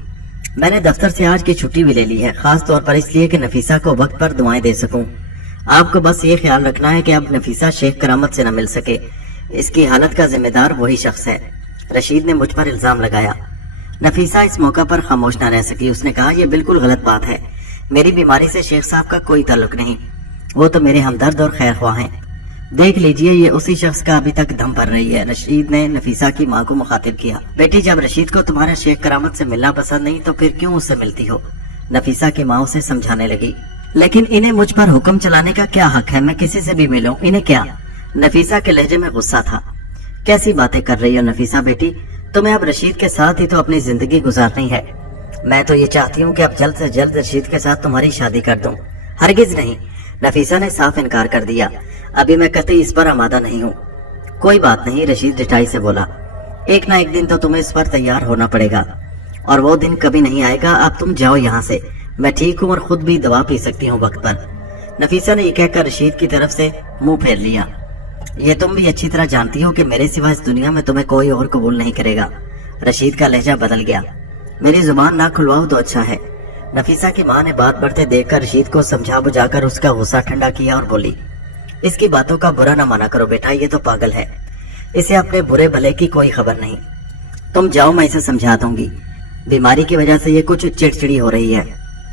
میں نے دفتر سے آج کی چھٹی بھی لے لی ہے، خاص طور پر اس لیے کہ نفیسہ کو وقت پر دعائیں دے سکوں۔ آپ کو بس یہ خیال رکھنا ہے کہ اب نفیسہ شیخ کرامت سے نہ مل سکے، اس کی حالت کا ذمہ دار وہی شخص ہے۔ رشید نے مجھ پر الزام لگایا۔ نفیسہ اس موقع پر خاموش نہ رہ سکی، اس نے کہا، یہ بالکل غلط بات ہے، میری بیماری سے شیخ صاحب کا کوئی تعلق نہیں، وہ تو میرے ہمدرد اور خیر خواہ ہیں، دیکھ لیجئے یہ اسی شخص کا ابھی تک دم بھر رہی ہے۔ رشید نے نفیسہ کی ماں کو مخاطب کیا، بیٹی جب رشید کو تمہارا شیخ کرامت سے ملنا پسند نہیں تو پھر کیوں اس سے ملتی ہو؟ نفیسہ کی ماں اسے سمجھانے لگی، لیکن انہیں مجھ پر حکم چلانے کا کیا حق ہے؟ میں کسی سے بھی ملوں، انہیں کیا؟ نفیسہ کے لہجے میں غصہ تھا۔ کیسی باتیں کر رہی ہو نفیسہ بیٹی، تمہیں اب رشید کے ساتھ ہی تو اپنی زندگی گزارنی ہے، میں تو یہ چاہتی ہوں کہ اب جلد سے جلد رشید کے ساتھ تمہاری شادی کر دوں۔ ہرگز نہیں، نفیسہ نے صاف انکار کر دیا، ابھی میں قطعی اس پر آمادہ نہیں ہوں۔ کوئی بات نہیں، رشید رٹائی سے بولا، ایک نہ ایک دن تو تمہیں اس پر تیار ہونا پڑے گا اور وہ دن کبھی نہیں آئے گا، اب تم جاؤ یہاں سے، میں ٹھیک ہوں اور خود بھی دوا پی سکتی ہوں وقت پر۔ نفیسہ نے یہ کہہ کر رشید کی طرف سے منہ پھیر لیا، یہ تم بھی اچھی طرح جانتی ہو کہ میرے سوا اس دنیا میں تمہیں کوئی اور قبول نہیں کرے گا۔ رشید کا لہجہ بدل گیا، میری زبان نہ کھلواؤ تو اچھا ہے۔ نفیسہ کی ماں نے بات بڑھتے دیکھ کر رشید کو سمجھا بجھا کر اس کا غصہ ٹھنڈا کیا اور بولی، اس کی باتوں کا برا نہ مانا کرو بیٹا، یہ تو پاگل ہے، اسے اپنے برے بھلے کی کوئی خبر نہیں، تم جاؤ میں اسے سمجھا دوں گی، بیماری کی وجہ سے یہ کچھ چڑچڑی ہو رہی ہے،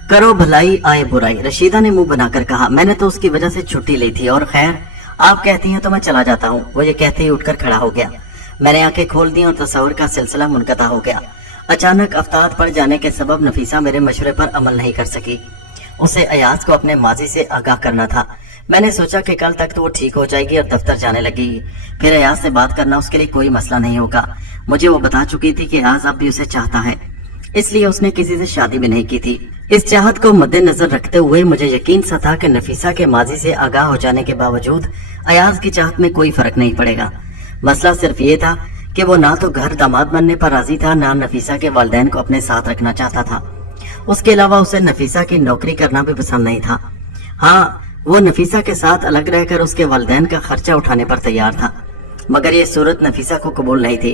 کرو بھلائی آئے برائی۔ رشیدہ نے منہ بنا کر کہا، میں نے تو اس کی وجہ سے چھٹی لی تھی اور خیر آپ کہتی ہیں تو میں چلا جاتا ہوں۔ وہ یہ کہتے ہی اٹھ کر کھڑا ہو گیا، میں نے آنکھیں کھول دی اور تصور کا سلسلہ منقطع ہو گیا۔ اچانک افتاد پڑ جانے کے سبب نفیسہ میرے مشورے پر عمل نہیں کر سکی، اسے ایاز کو اپنے ماضی سے آگاہ کرنا تھا۔ میں نے سوچا کہ کل تک تو وہ ٹھیک ہو جائے گی اور دفتر جانے لگے گی، پھر ایاز سے بات کرنا اس کے لیے کوئی مسئلہ نہیں ہوگا۔ مجھے وہ بتا چکی تھی کہ ایاز اب بھی اسے چاہتا ہے، اس لیے اس نے کسی سے شادی بھی نہیں کی تھی۔ اس چاہت کو مد نظر رکھتے ہوئے مجھے یقین سا تھا کہ نفیسہ کے ماضی سے آگاہ ہو جانے کے باوجود ایاز کی چاہت میں کوئی فرق نہیں پڑے گا۔ مسئلہ صرف یہ تھا کہ وہ نہ تو گھر داماد بننے پر راضی تھا، نہ نفیسہ کے والدین کو اپنے ساتھ رکھنا چاہتا تھا، اس کے علاوہ اسے نفیسہ کی نوکری کرنا بھی پسند نہیں تھا۔ ہاں، وہ نفیسہ کے ساتھ الگ رہ کر اس کے والدین کا خرچہ اٹھانے پر تیار تھا، مگر یہ صورت نفیسہ کو قبول نہیں تھی۔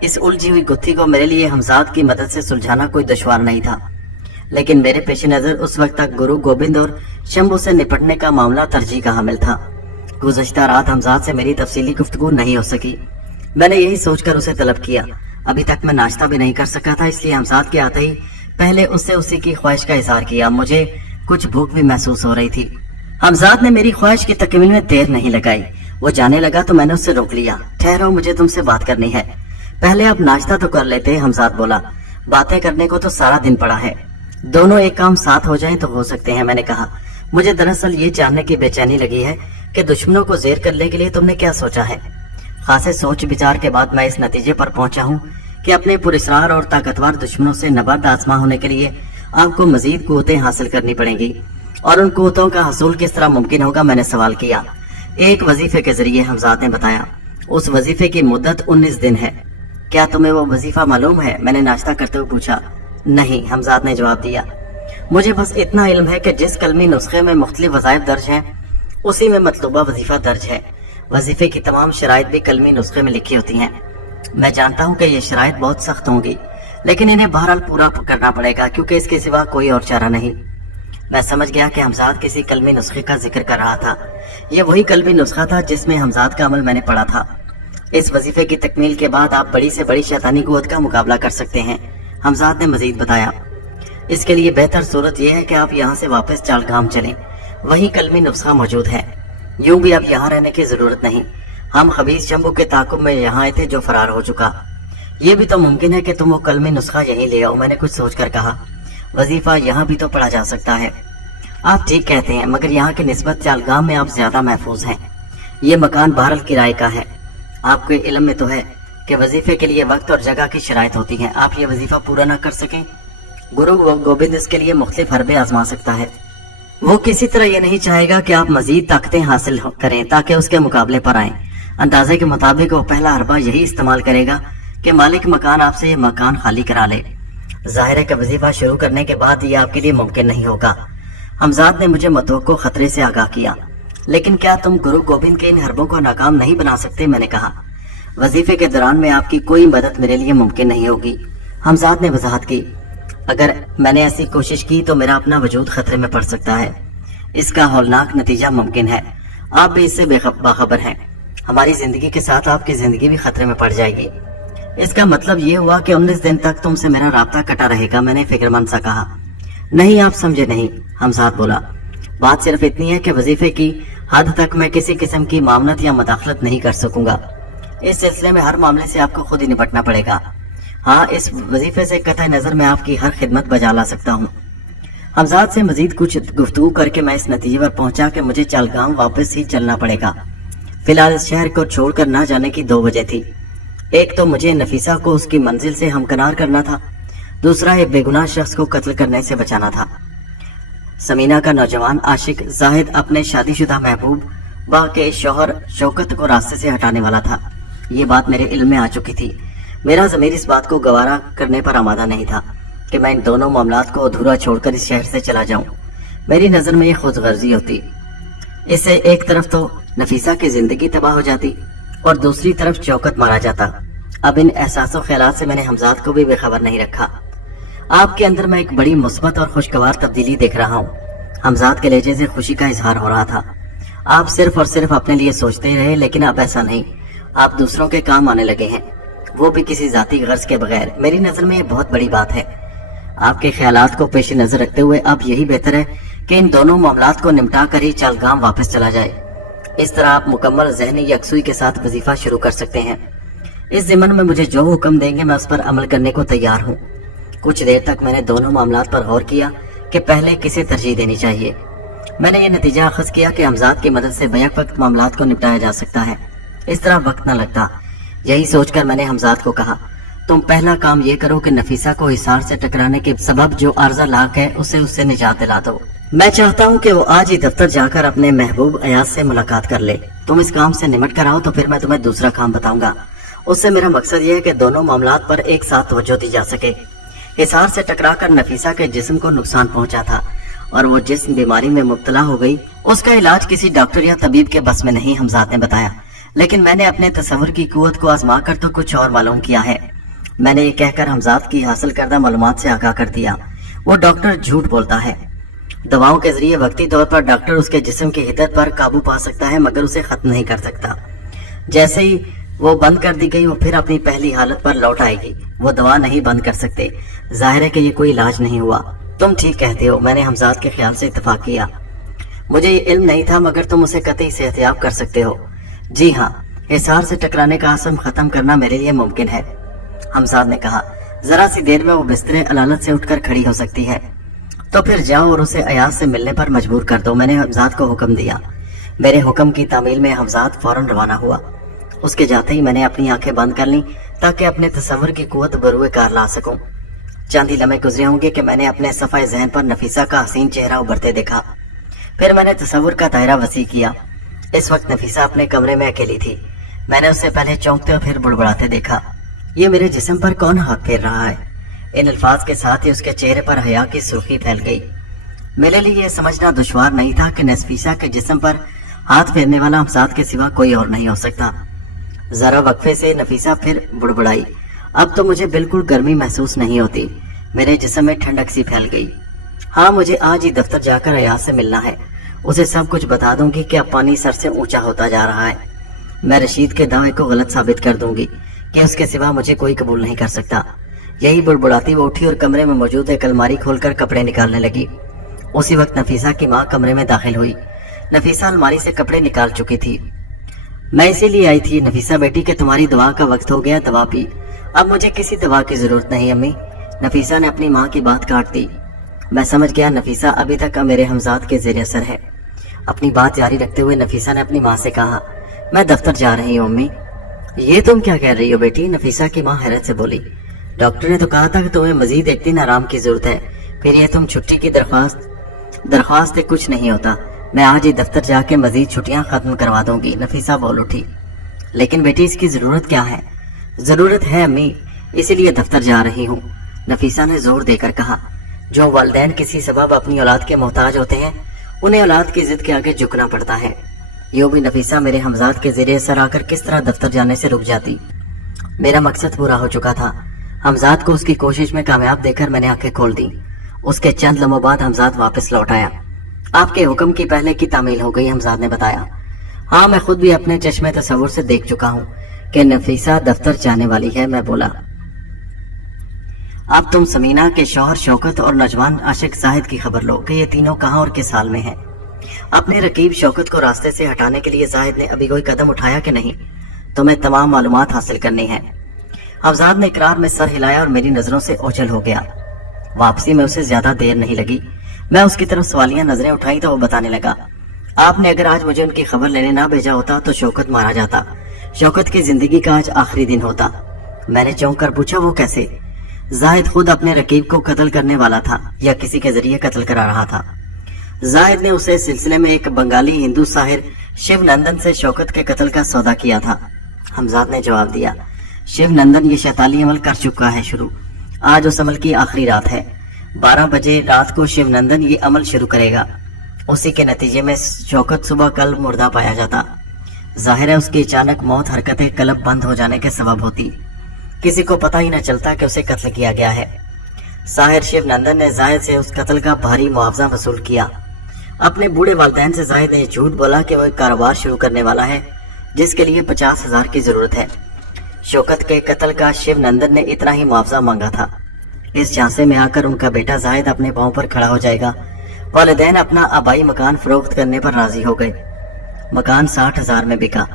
اس الجھی ہوئی گتھی کو میرے لیے حمزاد کی مدد سے سلجھانا کوئی دشوار نہیں تھا، لیکن میرے پیش نظر اس وقت تک گرو گوبند اور شمبھو سے نپٹنے کا معاملہ ترجیح کا حامل تھا۔ گزشتہ رات حمزاد سے میری تفصیلی گفتگو نہیں ہو سکی، میں نے یہی سوچ کر اسے طلب کیا۔ ابھی تک میں ناشتہ بھی نہیں کر سکا تھا، اس لیے حمزاد کے آتے ہی پہلے اس سے اسی کی خواہش کا اظہار کیا۔ مجھے کچھ بھوک بھی محسوس ہو رہی تھی۔ حمزاد نے میری خواہش کی تکمیل میں دیر نہیں لگائی، वो जाने लगा तो मैंने उससे रोक लिया। ठहरो, मुझे तुमसे बात करनी है। पहले आप नाश्ता तो कर लेते, हमजाद बोला। बातें करने को तो सारा दिन पड़ा है, दोनों एक काम साथ हो जाएं तो हो सकते हैं, मैंने कहा। मुझे दरअसल ये जानने की बेचैनी लगी है कि दुश्मनों को जेर करने के लिए तुमने क्या सोचा है। खासे सोच विचार के बाद मैं इस नतीजे पर पहुंचा हूँ कि अपने पुरस्कार और ताकतवर दुश्मनों से नबर्द आसमां होने के लिए आपको मजीद कुव्वतें हासिल करनी पड़ेंगी। और उन कुव्वतों का हसूल किस तरह मुमकिन होगा, मैंने सवाल किया। एक वजीफे के जरिए, हमजाद ने बताया। उस वजीफे की मुद्दत 19 दिन है। क्या तुम्हें वो वजीफा मालूम है, मैंने नाश्ता करते हुए पूछा। नहीं, हमजाद ने जवाब दिया। मुझे बस इतना इल्म है कि जिस कलमी नुस्खे में मुख्तलिफ वज़ाइफ दर्ज हैं, उसी में मतलूबा वजीफा दर्ज है। वजीफे की तमाम शराइत भी कलमी नुस्खे में लिखी होती हैं। मैं जानता हूँ कि ये शराइत बहुत सख्त होंगी, लेकिन इन्हें बहरहाल पूरा करना पड़ेगा, क्योंकि इसके सिवा कोई और चारा नहीं। मैं समझ गया कि हमजाद किसी कलमी नुस्खे का जिक्र कर रहा था। ये वही कलमी नुस्खा था जिसमें हमजाद का अमल मैंने पढ़ा था। इस वजीफे की तकमील के बाद आप बड़ी से बड़ी शैतानी कुव्वत का मुकाबला कर सकते हैं, हमजाद ने मजीद बताया। इसके लिए बेहतर सूरत यह है कि आप यहाँ से वापस चालगाम चलें, वही कलमी नुस्खा मौजूद है। यूं भी अब यहाँ रहने की जरूरत नहीं। हम खबीज शंभू के ताकुब में यहाँ आए थे जो फरार हो चुका। ये भी तो मुमकिन है कि तुम वो कलमी नुस्खा यहीं ले आओ, मैंने कुछ सोचकर कहा। वजीफा यहाँ भी तो पढ़ा जा सकता है। आप ठीक कहते हैं, मगर यहाँ की निस्बत चालगाम में आप ज्यादा महफूज हैं। ये मकान बहरहाल किराए का है। आपके इल्म में तो है कि वजीफे के लिए वक्त और जगह की शराइत होती है। आप ये वजीफा पूरा न कर सकें, गुरु गोबिंद इसके लिए मुख्तलिफ हरबे आजमा सकता है। वो किसी तरह ये नहीं चाहेगा कि आप मजीद ताकतें हासिल करें ताकि उसके मुकाबले पर आए। अंदाजे के मुताबिक वो पहला हरबा यही इस्तेमाल करेगा कि मालिक मकान आपसे ये मकान खाली करा ले। जाहिर है कि वजीफा शुरू करने के बाद ये आपके लिए मुमकिन नहीं होगा। हमजाद ने मुझे मतवक्को खतरे से आगाह किया। लेकिन क्या तुम गुरु गोबिंद के इन हरबों को नाकाम नहीं बना सकते, मैंने कहा। वजीफे के दौरान में आपकी कोई मदद मेरे लिए मुमकिन नहीं होगी, हमजाद ने वजाहत की। अगर मैंने ऐसी कोशिश की तो मेरा अपना वजूद खतरे में पड़ सकता है। इसका हौलनाक नतीजा मुमकिन है। आप भी इससे बाखबर हैं। हमारी जिंदगी के साथ आपकी जिंदगी भी खतरे में पड़ जाएगी। इसका मतलब ये हुआ कि 19 दिन तक तुमसे मेरा राब्ता कटा रहेगा, मैंने फिक्रमंद सा कहा। नहीं, आप समझे नहीं, हमजाद बोला। बात सिर्फ इतनी है कि वजीफे की हद तक मैं किसी किस्म की मामलत या मदाखलत नहीं कर सकूंगा। इस सिलसिले में हर मामले से आपको खुद ही निपटना पड़ेगा। हाँ, इस वजीफे से कतई नजर में आपकी हर खिदमत बजा ला सकता हूँ। हमजाद से मजीद कुछ गुफ्तगू करके मैं इस नतीजे पर पहुंचा कि मुझे चालगाम वापस ही चलना पड़ेगा। फिलहाल इस शहर को छोड़कर न जाने की 2 वजह थी। एक तो मुझे नफीसा को उसकी मंजिल से हमकनार करना था, दूसरा एक बेगुनाह शख्स को कत्ल करने से बचाना था। समीना का नौजवान आशिक जाहिद अपने शादीशुदा महबूब बा के शौहर शौकत को रास्ते से हटाने वाला था। ये बात मेरे इल्म में आ चुकी थी। मेरा ज़मीर इस बात को गवारा करने पर आमादा नहीं था कि मैं इन दोनों मामलात को अधूरा छोड़कर इस शहर से चला जाऊं। मेरी नज़र में ये खुदगर्जी होती। इससे एक तरफ तो नफीसा की जिंदगी तबाह हो जाती और दूसरी तरफ शौकत मारा जाता। अब इन एहसासों ख्यालात से मैंने हमजाद को भी बेखबर नहीं रखा। आपके अंदर मैं एक बड़ी मुस्बत और खुशगवार तब्दीली देख रहा हूँ, हमजाद के लहजे से खुशी का इजहार हो रहा था। आप सिर्फ और सिर्फ अपने लिए सोचते ही रहे, लेकिन अब ऐसा नहीं। आप दूसरों के काम आने लगे हैं, वो भी किसी जाती गर्ज के बगैर। मेरी नजर में ये बहुत बड़ी बात है। आपके ख्यालात को पेश नजर रखते हुए अब यही बेहतर है कि इन दोनों मामलात को निपटा कर ही चालगाम वापस चला जाए। इस तरह आप मुकम्मल ज़हनी यकसुई के साथ वजीफा शुरू कर सकते हैं। इस ज़िम्मन में मुझे जो हुक्म देंगे मैं उस पर अमल करने को तैयार हूँ। कुछ देर तक मैंने दोनों मामलात पर गौर किया कि पहले किसे तरजीह देनी चाहिए। मैंने ये नतीजा अखज़ किया कि हमजाद की मदद से बैक वक्त मामलात को निपटाया जा सकता है, इस तरह वक्त न लगता। यही सोचकर मैंने हमजाद को कहा, तुम पहला काम ये करो कि नफीसा को हिसार से टकराने के सबब जो आर्जा लाक है उससे निजात दिला दो। मैं चाहता हूँ कि वो आज ही दफ्तर जाकर अपने महबूब अयाज से मुलाकात कर ले। तुम इस काम से निमट कर आओ तो फिर मैं तुम्हें दूसरा काम बताऊंगा। उससे मेरा मकसद ये है कि दोनों मामलात पर एक साथ तवज्जो दी जा सके। हिसार से टकराकर नफीसा के जिस्म को नुकसान पहुंचा था और वो जिस बीमारी में मुब्तला हो गई उसका इलाज किसी डॉक्टर या तबीब के बस में नहीं, हमजाद ने बताया। लेकिन मैंने अपने तसव्वुर की कुव्वत को आजमा कर तो कुछ और मालूम किया है। मैंने ये कहकर हमजाद की हासिल करदा मालूमात से आगाह कर दिया। वो डॉक्टर झूठ बोलता है। दवाओं के जरिए वक्ती तौर पर डॉक्टर उसके जिस्म की हिद्दत पर काबू पा सकता है, मगर उसे खत्म नहीं कर सकता। जैसे ही वो बंद कर दी गई वो फिर अपनी पहली हालत पर लौट आएगी। वो दवा नहीं बंद कर सकते। जाहिर है कि ये कोई इलाज नहीं हुआ। तुम ठीक कहते हो, मैंने हमजाद के ख्याल से इत्तेफाक किया। मुझे ये इल्म नहीं था, मगर तुम उसे कतई सेहतियाब कर सकते हो। जी हाँ, हिसार से टकराने का आसम खत्म करना मेरे लिए मुमकिन है, हमजाद ने कहा। जरा सी देर में वो बिस्तरे अलालत से उठकर खड़ी हो सकती है। तो फिर जाओ और उसे अयाज से मिलने पर मजबूर कर दो, मैंने हमजाद को हुक्म दिया। मेरे हुक्म की तामील में हमजाद फौरन रवाना हुआ। उसके जाते ही मैंने अपनी आंखें बंद कर ली ताकि अपने तस्वर की कुव्वत बरूए कार ला सकूं। चंद ही लम्हे गुजरे होंगे कि मैंने अपने सफाए जहन पर नफीसा का हसीन चेहरा उभरते देखा। फिर मैंने तस्वुर का दायरा वसी किया। इस वक्त नफीसा अपने कमरे में अकेली थी। मैंने उसे पहले चौंकते और फिर बुड़बुड़ाते देखा। ये मेरे जिस्म पर कौन हाथ फेर रहा है? इन अल्फाज के साथ ही उसके चेहरे पर हया की सुर्खी फैल गई। मेरे लिए यह समझना दुश्वार नहीं था कि नफीसा के जिस्म पर हाथ फेरने वाला हमजाद के सिवा कोई और नहीं हो सकता। जरा वक्फे से नफीसा फिर बुड़बुड़ाई। अब तो मुझे बिल्कुल गर्मी महसूस नहीं होती। मेरे जिस्म में ठंडक सी फैल गई। हाँ, मुझे आज ही दफ्तर जाकर अयाज से मिलना है। उसे सब कुछ बता दूंगी कि अब पानी सर से ऊंचा होता जा रहा है। मैं रशीद के दावे को गलत साबित कर दूंगी कि उसके सिवा मुझे कोई कबूल नहीं कर सकता। यही बुड़बुड़ाती वो उठी और कमरे में मौजूद एक अलमारी खोलकर कपड़े निकालने लगी। उसी वक्त नफीसा की माँ कमरे में दाखिल हुई। नफीसा अलमारी से कपड़े निकाल चुकी थी। मैं इसीलिए आई थी नफीसा बेटी कि तुम्हारी दवा का वक्त हो गया, दवा पी। अब मुझे किसी दवा की जरूरत नहीं अम्मी। नफीसा ने अपनी माँ की बात काट दी। मैं समझ गया नफीसा अभी तक मेरे हमजाद के ज़ेरे असर है। अपनी बात जारी रखते हुए नफीसा ने अपनी माँ से कहा, मैं दफ्तर जा रही हूँ अम्मी। ये तुम क्या कह रही हो बेटी? नफीसा की माँ हैरत से बोली। डॉक्टर ने तो कहा था कि तुम्हें मजीद एक दिन आराम की जरूरत है, फिर ये तुम छुट्टी की दरख्वास्त से कुछ नहीं होता। मैं आज ही दफ्तर जाके मजीद छुट्टियां खत्म करवा दूंगी। नफीसा बोल उठी। लेकिन बेटी इसकी जरूरत क्या है? जरूरत है अम्मी, इसीलिए दफ्तर जा रही हूँ, नफीसा ने जोर देकर कहा। जो वालिदैन किसी सबब अपनी औलाद के मोहताज होते हैं, उन्हें औलाद की जिद के आगे झुकना पड़ता है। यूं भी नफीसा मेरे हमजाद के ज़ेरे असर आकर किस तरह दफ्तर जाने से रुक जाती। मेरा मकसद पूरा हो चुका था। हमजाद को उसकी कोशिश में कामयाब देखकर मैंने आंखें खोल दी। उसके चंद लम्हों बाद हमजाद वापस लौट आया। आपके हुक्म की पहले की तामील हो गई, हमजाद ने बताया। हाँ, मैं खुद भी अपने चश्मे तस्वुर से देख चुका हूँ कि नफीसा दफ्तर जाने वाली है। मैं बोला, अब तुम समीना के शौहर शौकत और नौजवान आशिक जाहिद की खबर लो कि ये तीनों कहाँ और किस हाल में हैं। अपने रकीब शौकत को रास्ते से हटाने के लिए जाहिद ने अभी कोई कदम उठाया कि नहीं? तुम्हें तमाम मालूमात हासिल करनी है। हमजाद ने इकरार में सर हिलाया और मेरी नजरों से ओझल हो गया। वापसी में उसे ज्यादा देर नहीं लगी। मैं उसकी तरफ सवालिया नजरें उठाई तो वो बताने लगा, आपने अगर आज मुझे उनकी खबर लेने ना भेजा होता तो शौकत मारा जाता। शौकत की जिंदगी का आज आखिरी दिन होता। मैंने चौंक कर पूछा, वो कैसे? जाहिद खुद अपने रकीब को कत्ल करने वाला था या किसी के जरिए कत्ल करा रहा था। जाहिद ने उसे सिलसिले में एक बंगाली हिंदू साहिर शिव नंदन से शौकत के कत्ल का सौदा किया था, हमजाद ने जवाब दिया। शिव नंदन ये शैतानी अमल कर चुका है शुरू। आज उस अमल की आखिरी रात है। 12 बजे रात को शिव नंदन ये अमल शुरू करेगा। उसी के नतीजे में शौकत सुबह कल मुर्दा पाया जाता। जाहिर है उसकी अचानक मौत हरकतें कलब बंद हो जाने के सबब होती। किसी को पता ही न चलता कि उसे कत्ल किया गया है। साहिर शिव नंदन ने जाहिद से उस कत्ल का भारी मुआवजा वसूल किया। अपने बूढ़े वालिदैन से जाहिद ने झूठ बोला कि वह एक कारोबार शुरू करने वाला है जिसके लिए 50,000 की जरूरत है। शौकत के कत्ल का शिव नंदन ने इतना ही मुआवजा मांगा था। इस झांसे में आकर उनका बेटा जाहिद अपने पांव पर खड़ा हो जाएगा। वालिदैन अपना आबाई मकान फरोख्त करने पर राजी हो गए। मकान 60,000 में बिका,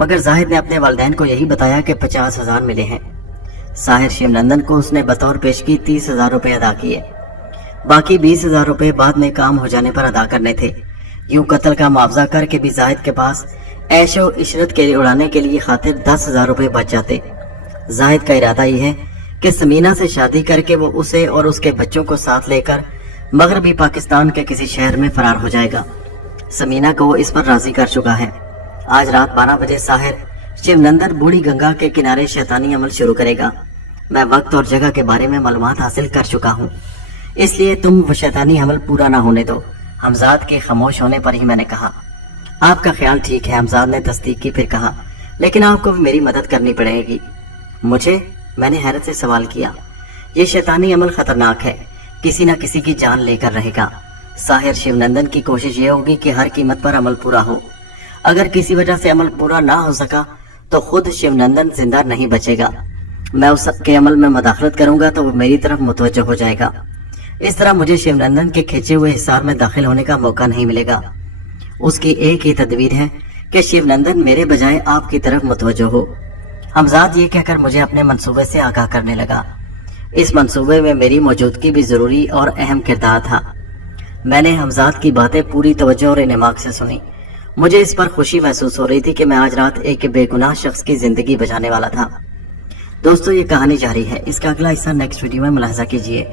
मगर जाहिद ने अपने वालिदैन को यही बताया कि 50,000 मिले हैं। साहिर शिव नंदन को उसने बतौर पेशगी 30,000 रुपए अदा किए। बाकी 20,000 रुपए बाद में काम हो जाने पर अदा करने थे। यूं कत्ल का मुआवजा करके भी जाहिद के पास ऐशो इशरत के उड़ाने के लिए खातिर 10,000 रुपए बच जाते। जाहिद का इरादा यह है कि समीना से शादी करके वो उसे और उसके बच्चों को साथ लेकर मगरबी पाकिस्तान के किसी शहर में फरार हो जाएगा। समीना को वो इस पर राजी कर चुका है। आज रात 12 बजे साहिर शिवनंदन बूढ़ी गंगा के किनारे शैतानी अमल शुरू करेगा। मैं वक्त और जगह के बारे में मालूमात हासिल कर चुका हूँ, इसलिए तुम वो शैतानी अमल पूरा ना होने दो। हमजाद के खामोश होने पर ही मैंने कहा, आपका ख्याल ठीक है। हमजाद ने तस्दीक की, फिर कहा, लेकिन आपको मेरी मदद करनी पड़ेगी। मुझे? मैंने हैरत से सवाल किया। ये शैतानी अमल खतरनाक है, किसी न किसी की जान लेकर रहेगा। साहिर शिवनंदन की कोशिश ये होगी कि हर कीमत पर अमल पूरा हो। अगर किसी वजह से अमल पूरा ना हो सका तो खुद शिवनंदन जिंदा नहीं बचेगा। मैं उस सबके अमल में मदाखलत करूंगा तो वो मेरी तरफ मुतवज्जो हो जाएगा। इस तरह मुझे शिवनंदन के खींचे हुए हिसार में दाखिल होने का मौका नहीं मिलेगा। उसकी एक ही तदबीर है کہ शिव नंदन मेरे बजाय आपकी तरफ मुतवज्जो हो। हमजाद ये कहकर मुझे अपने मंसूबे से आगाह करने लगा। इस मंसूबे में मेरी मौजूदगी भी जरूरी और अहम किरदार था। मैंने हमजाद की बातें पूरी तवज्जो और इनेमाक से सुनी। मुझे इस पर खुशी महसूस हो रही थी कि मैं आज रात एक बेगुनाह शख्स की जिंदगी बचाने वाला था। दोस्तों, ये कहानी जारी है। इसका अगला हिस्सा नेक्स्ट वीडियो में मुलाहिजा कीजिए।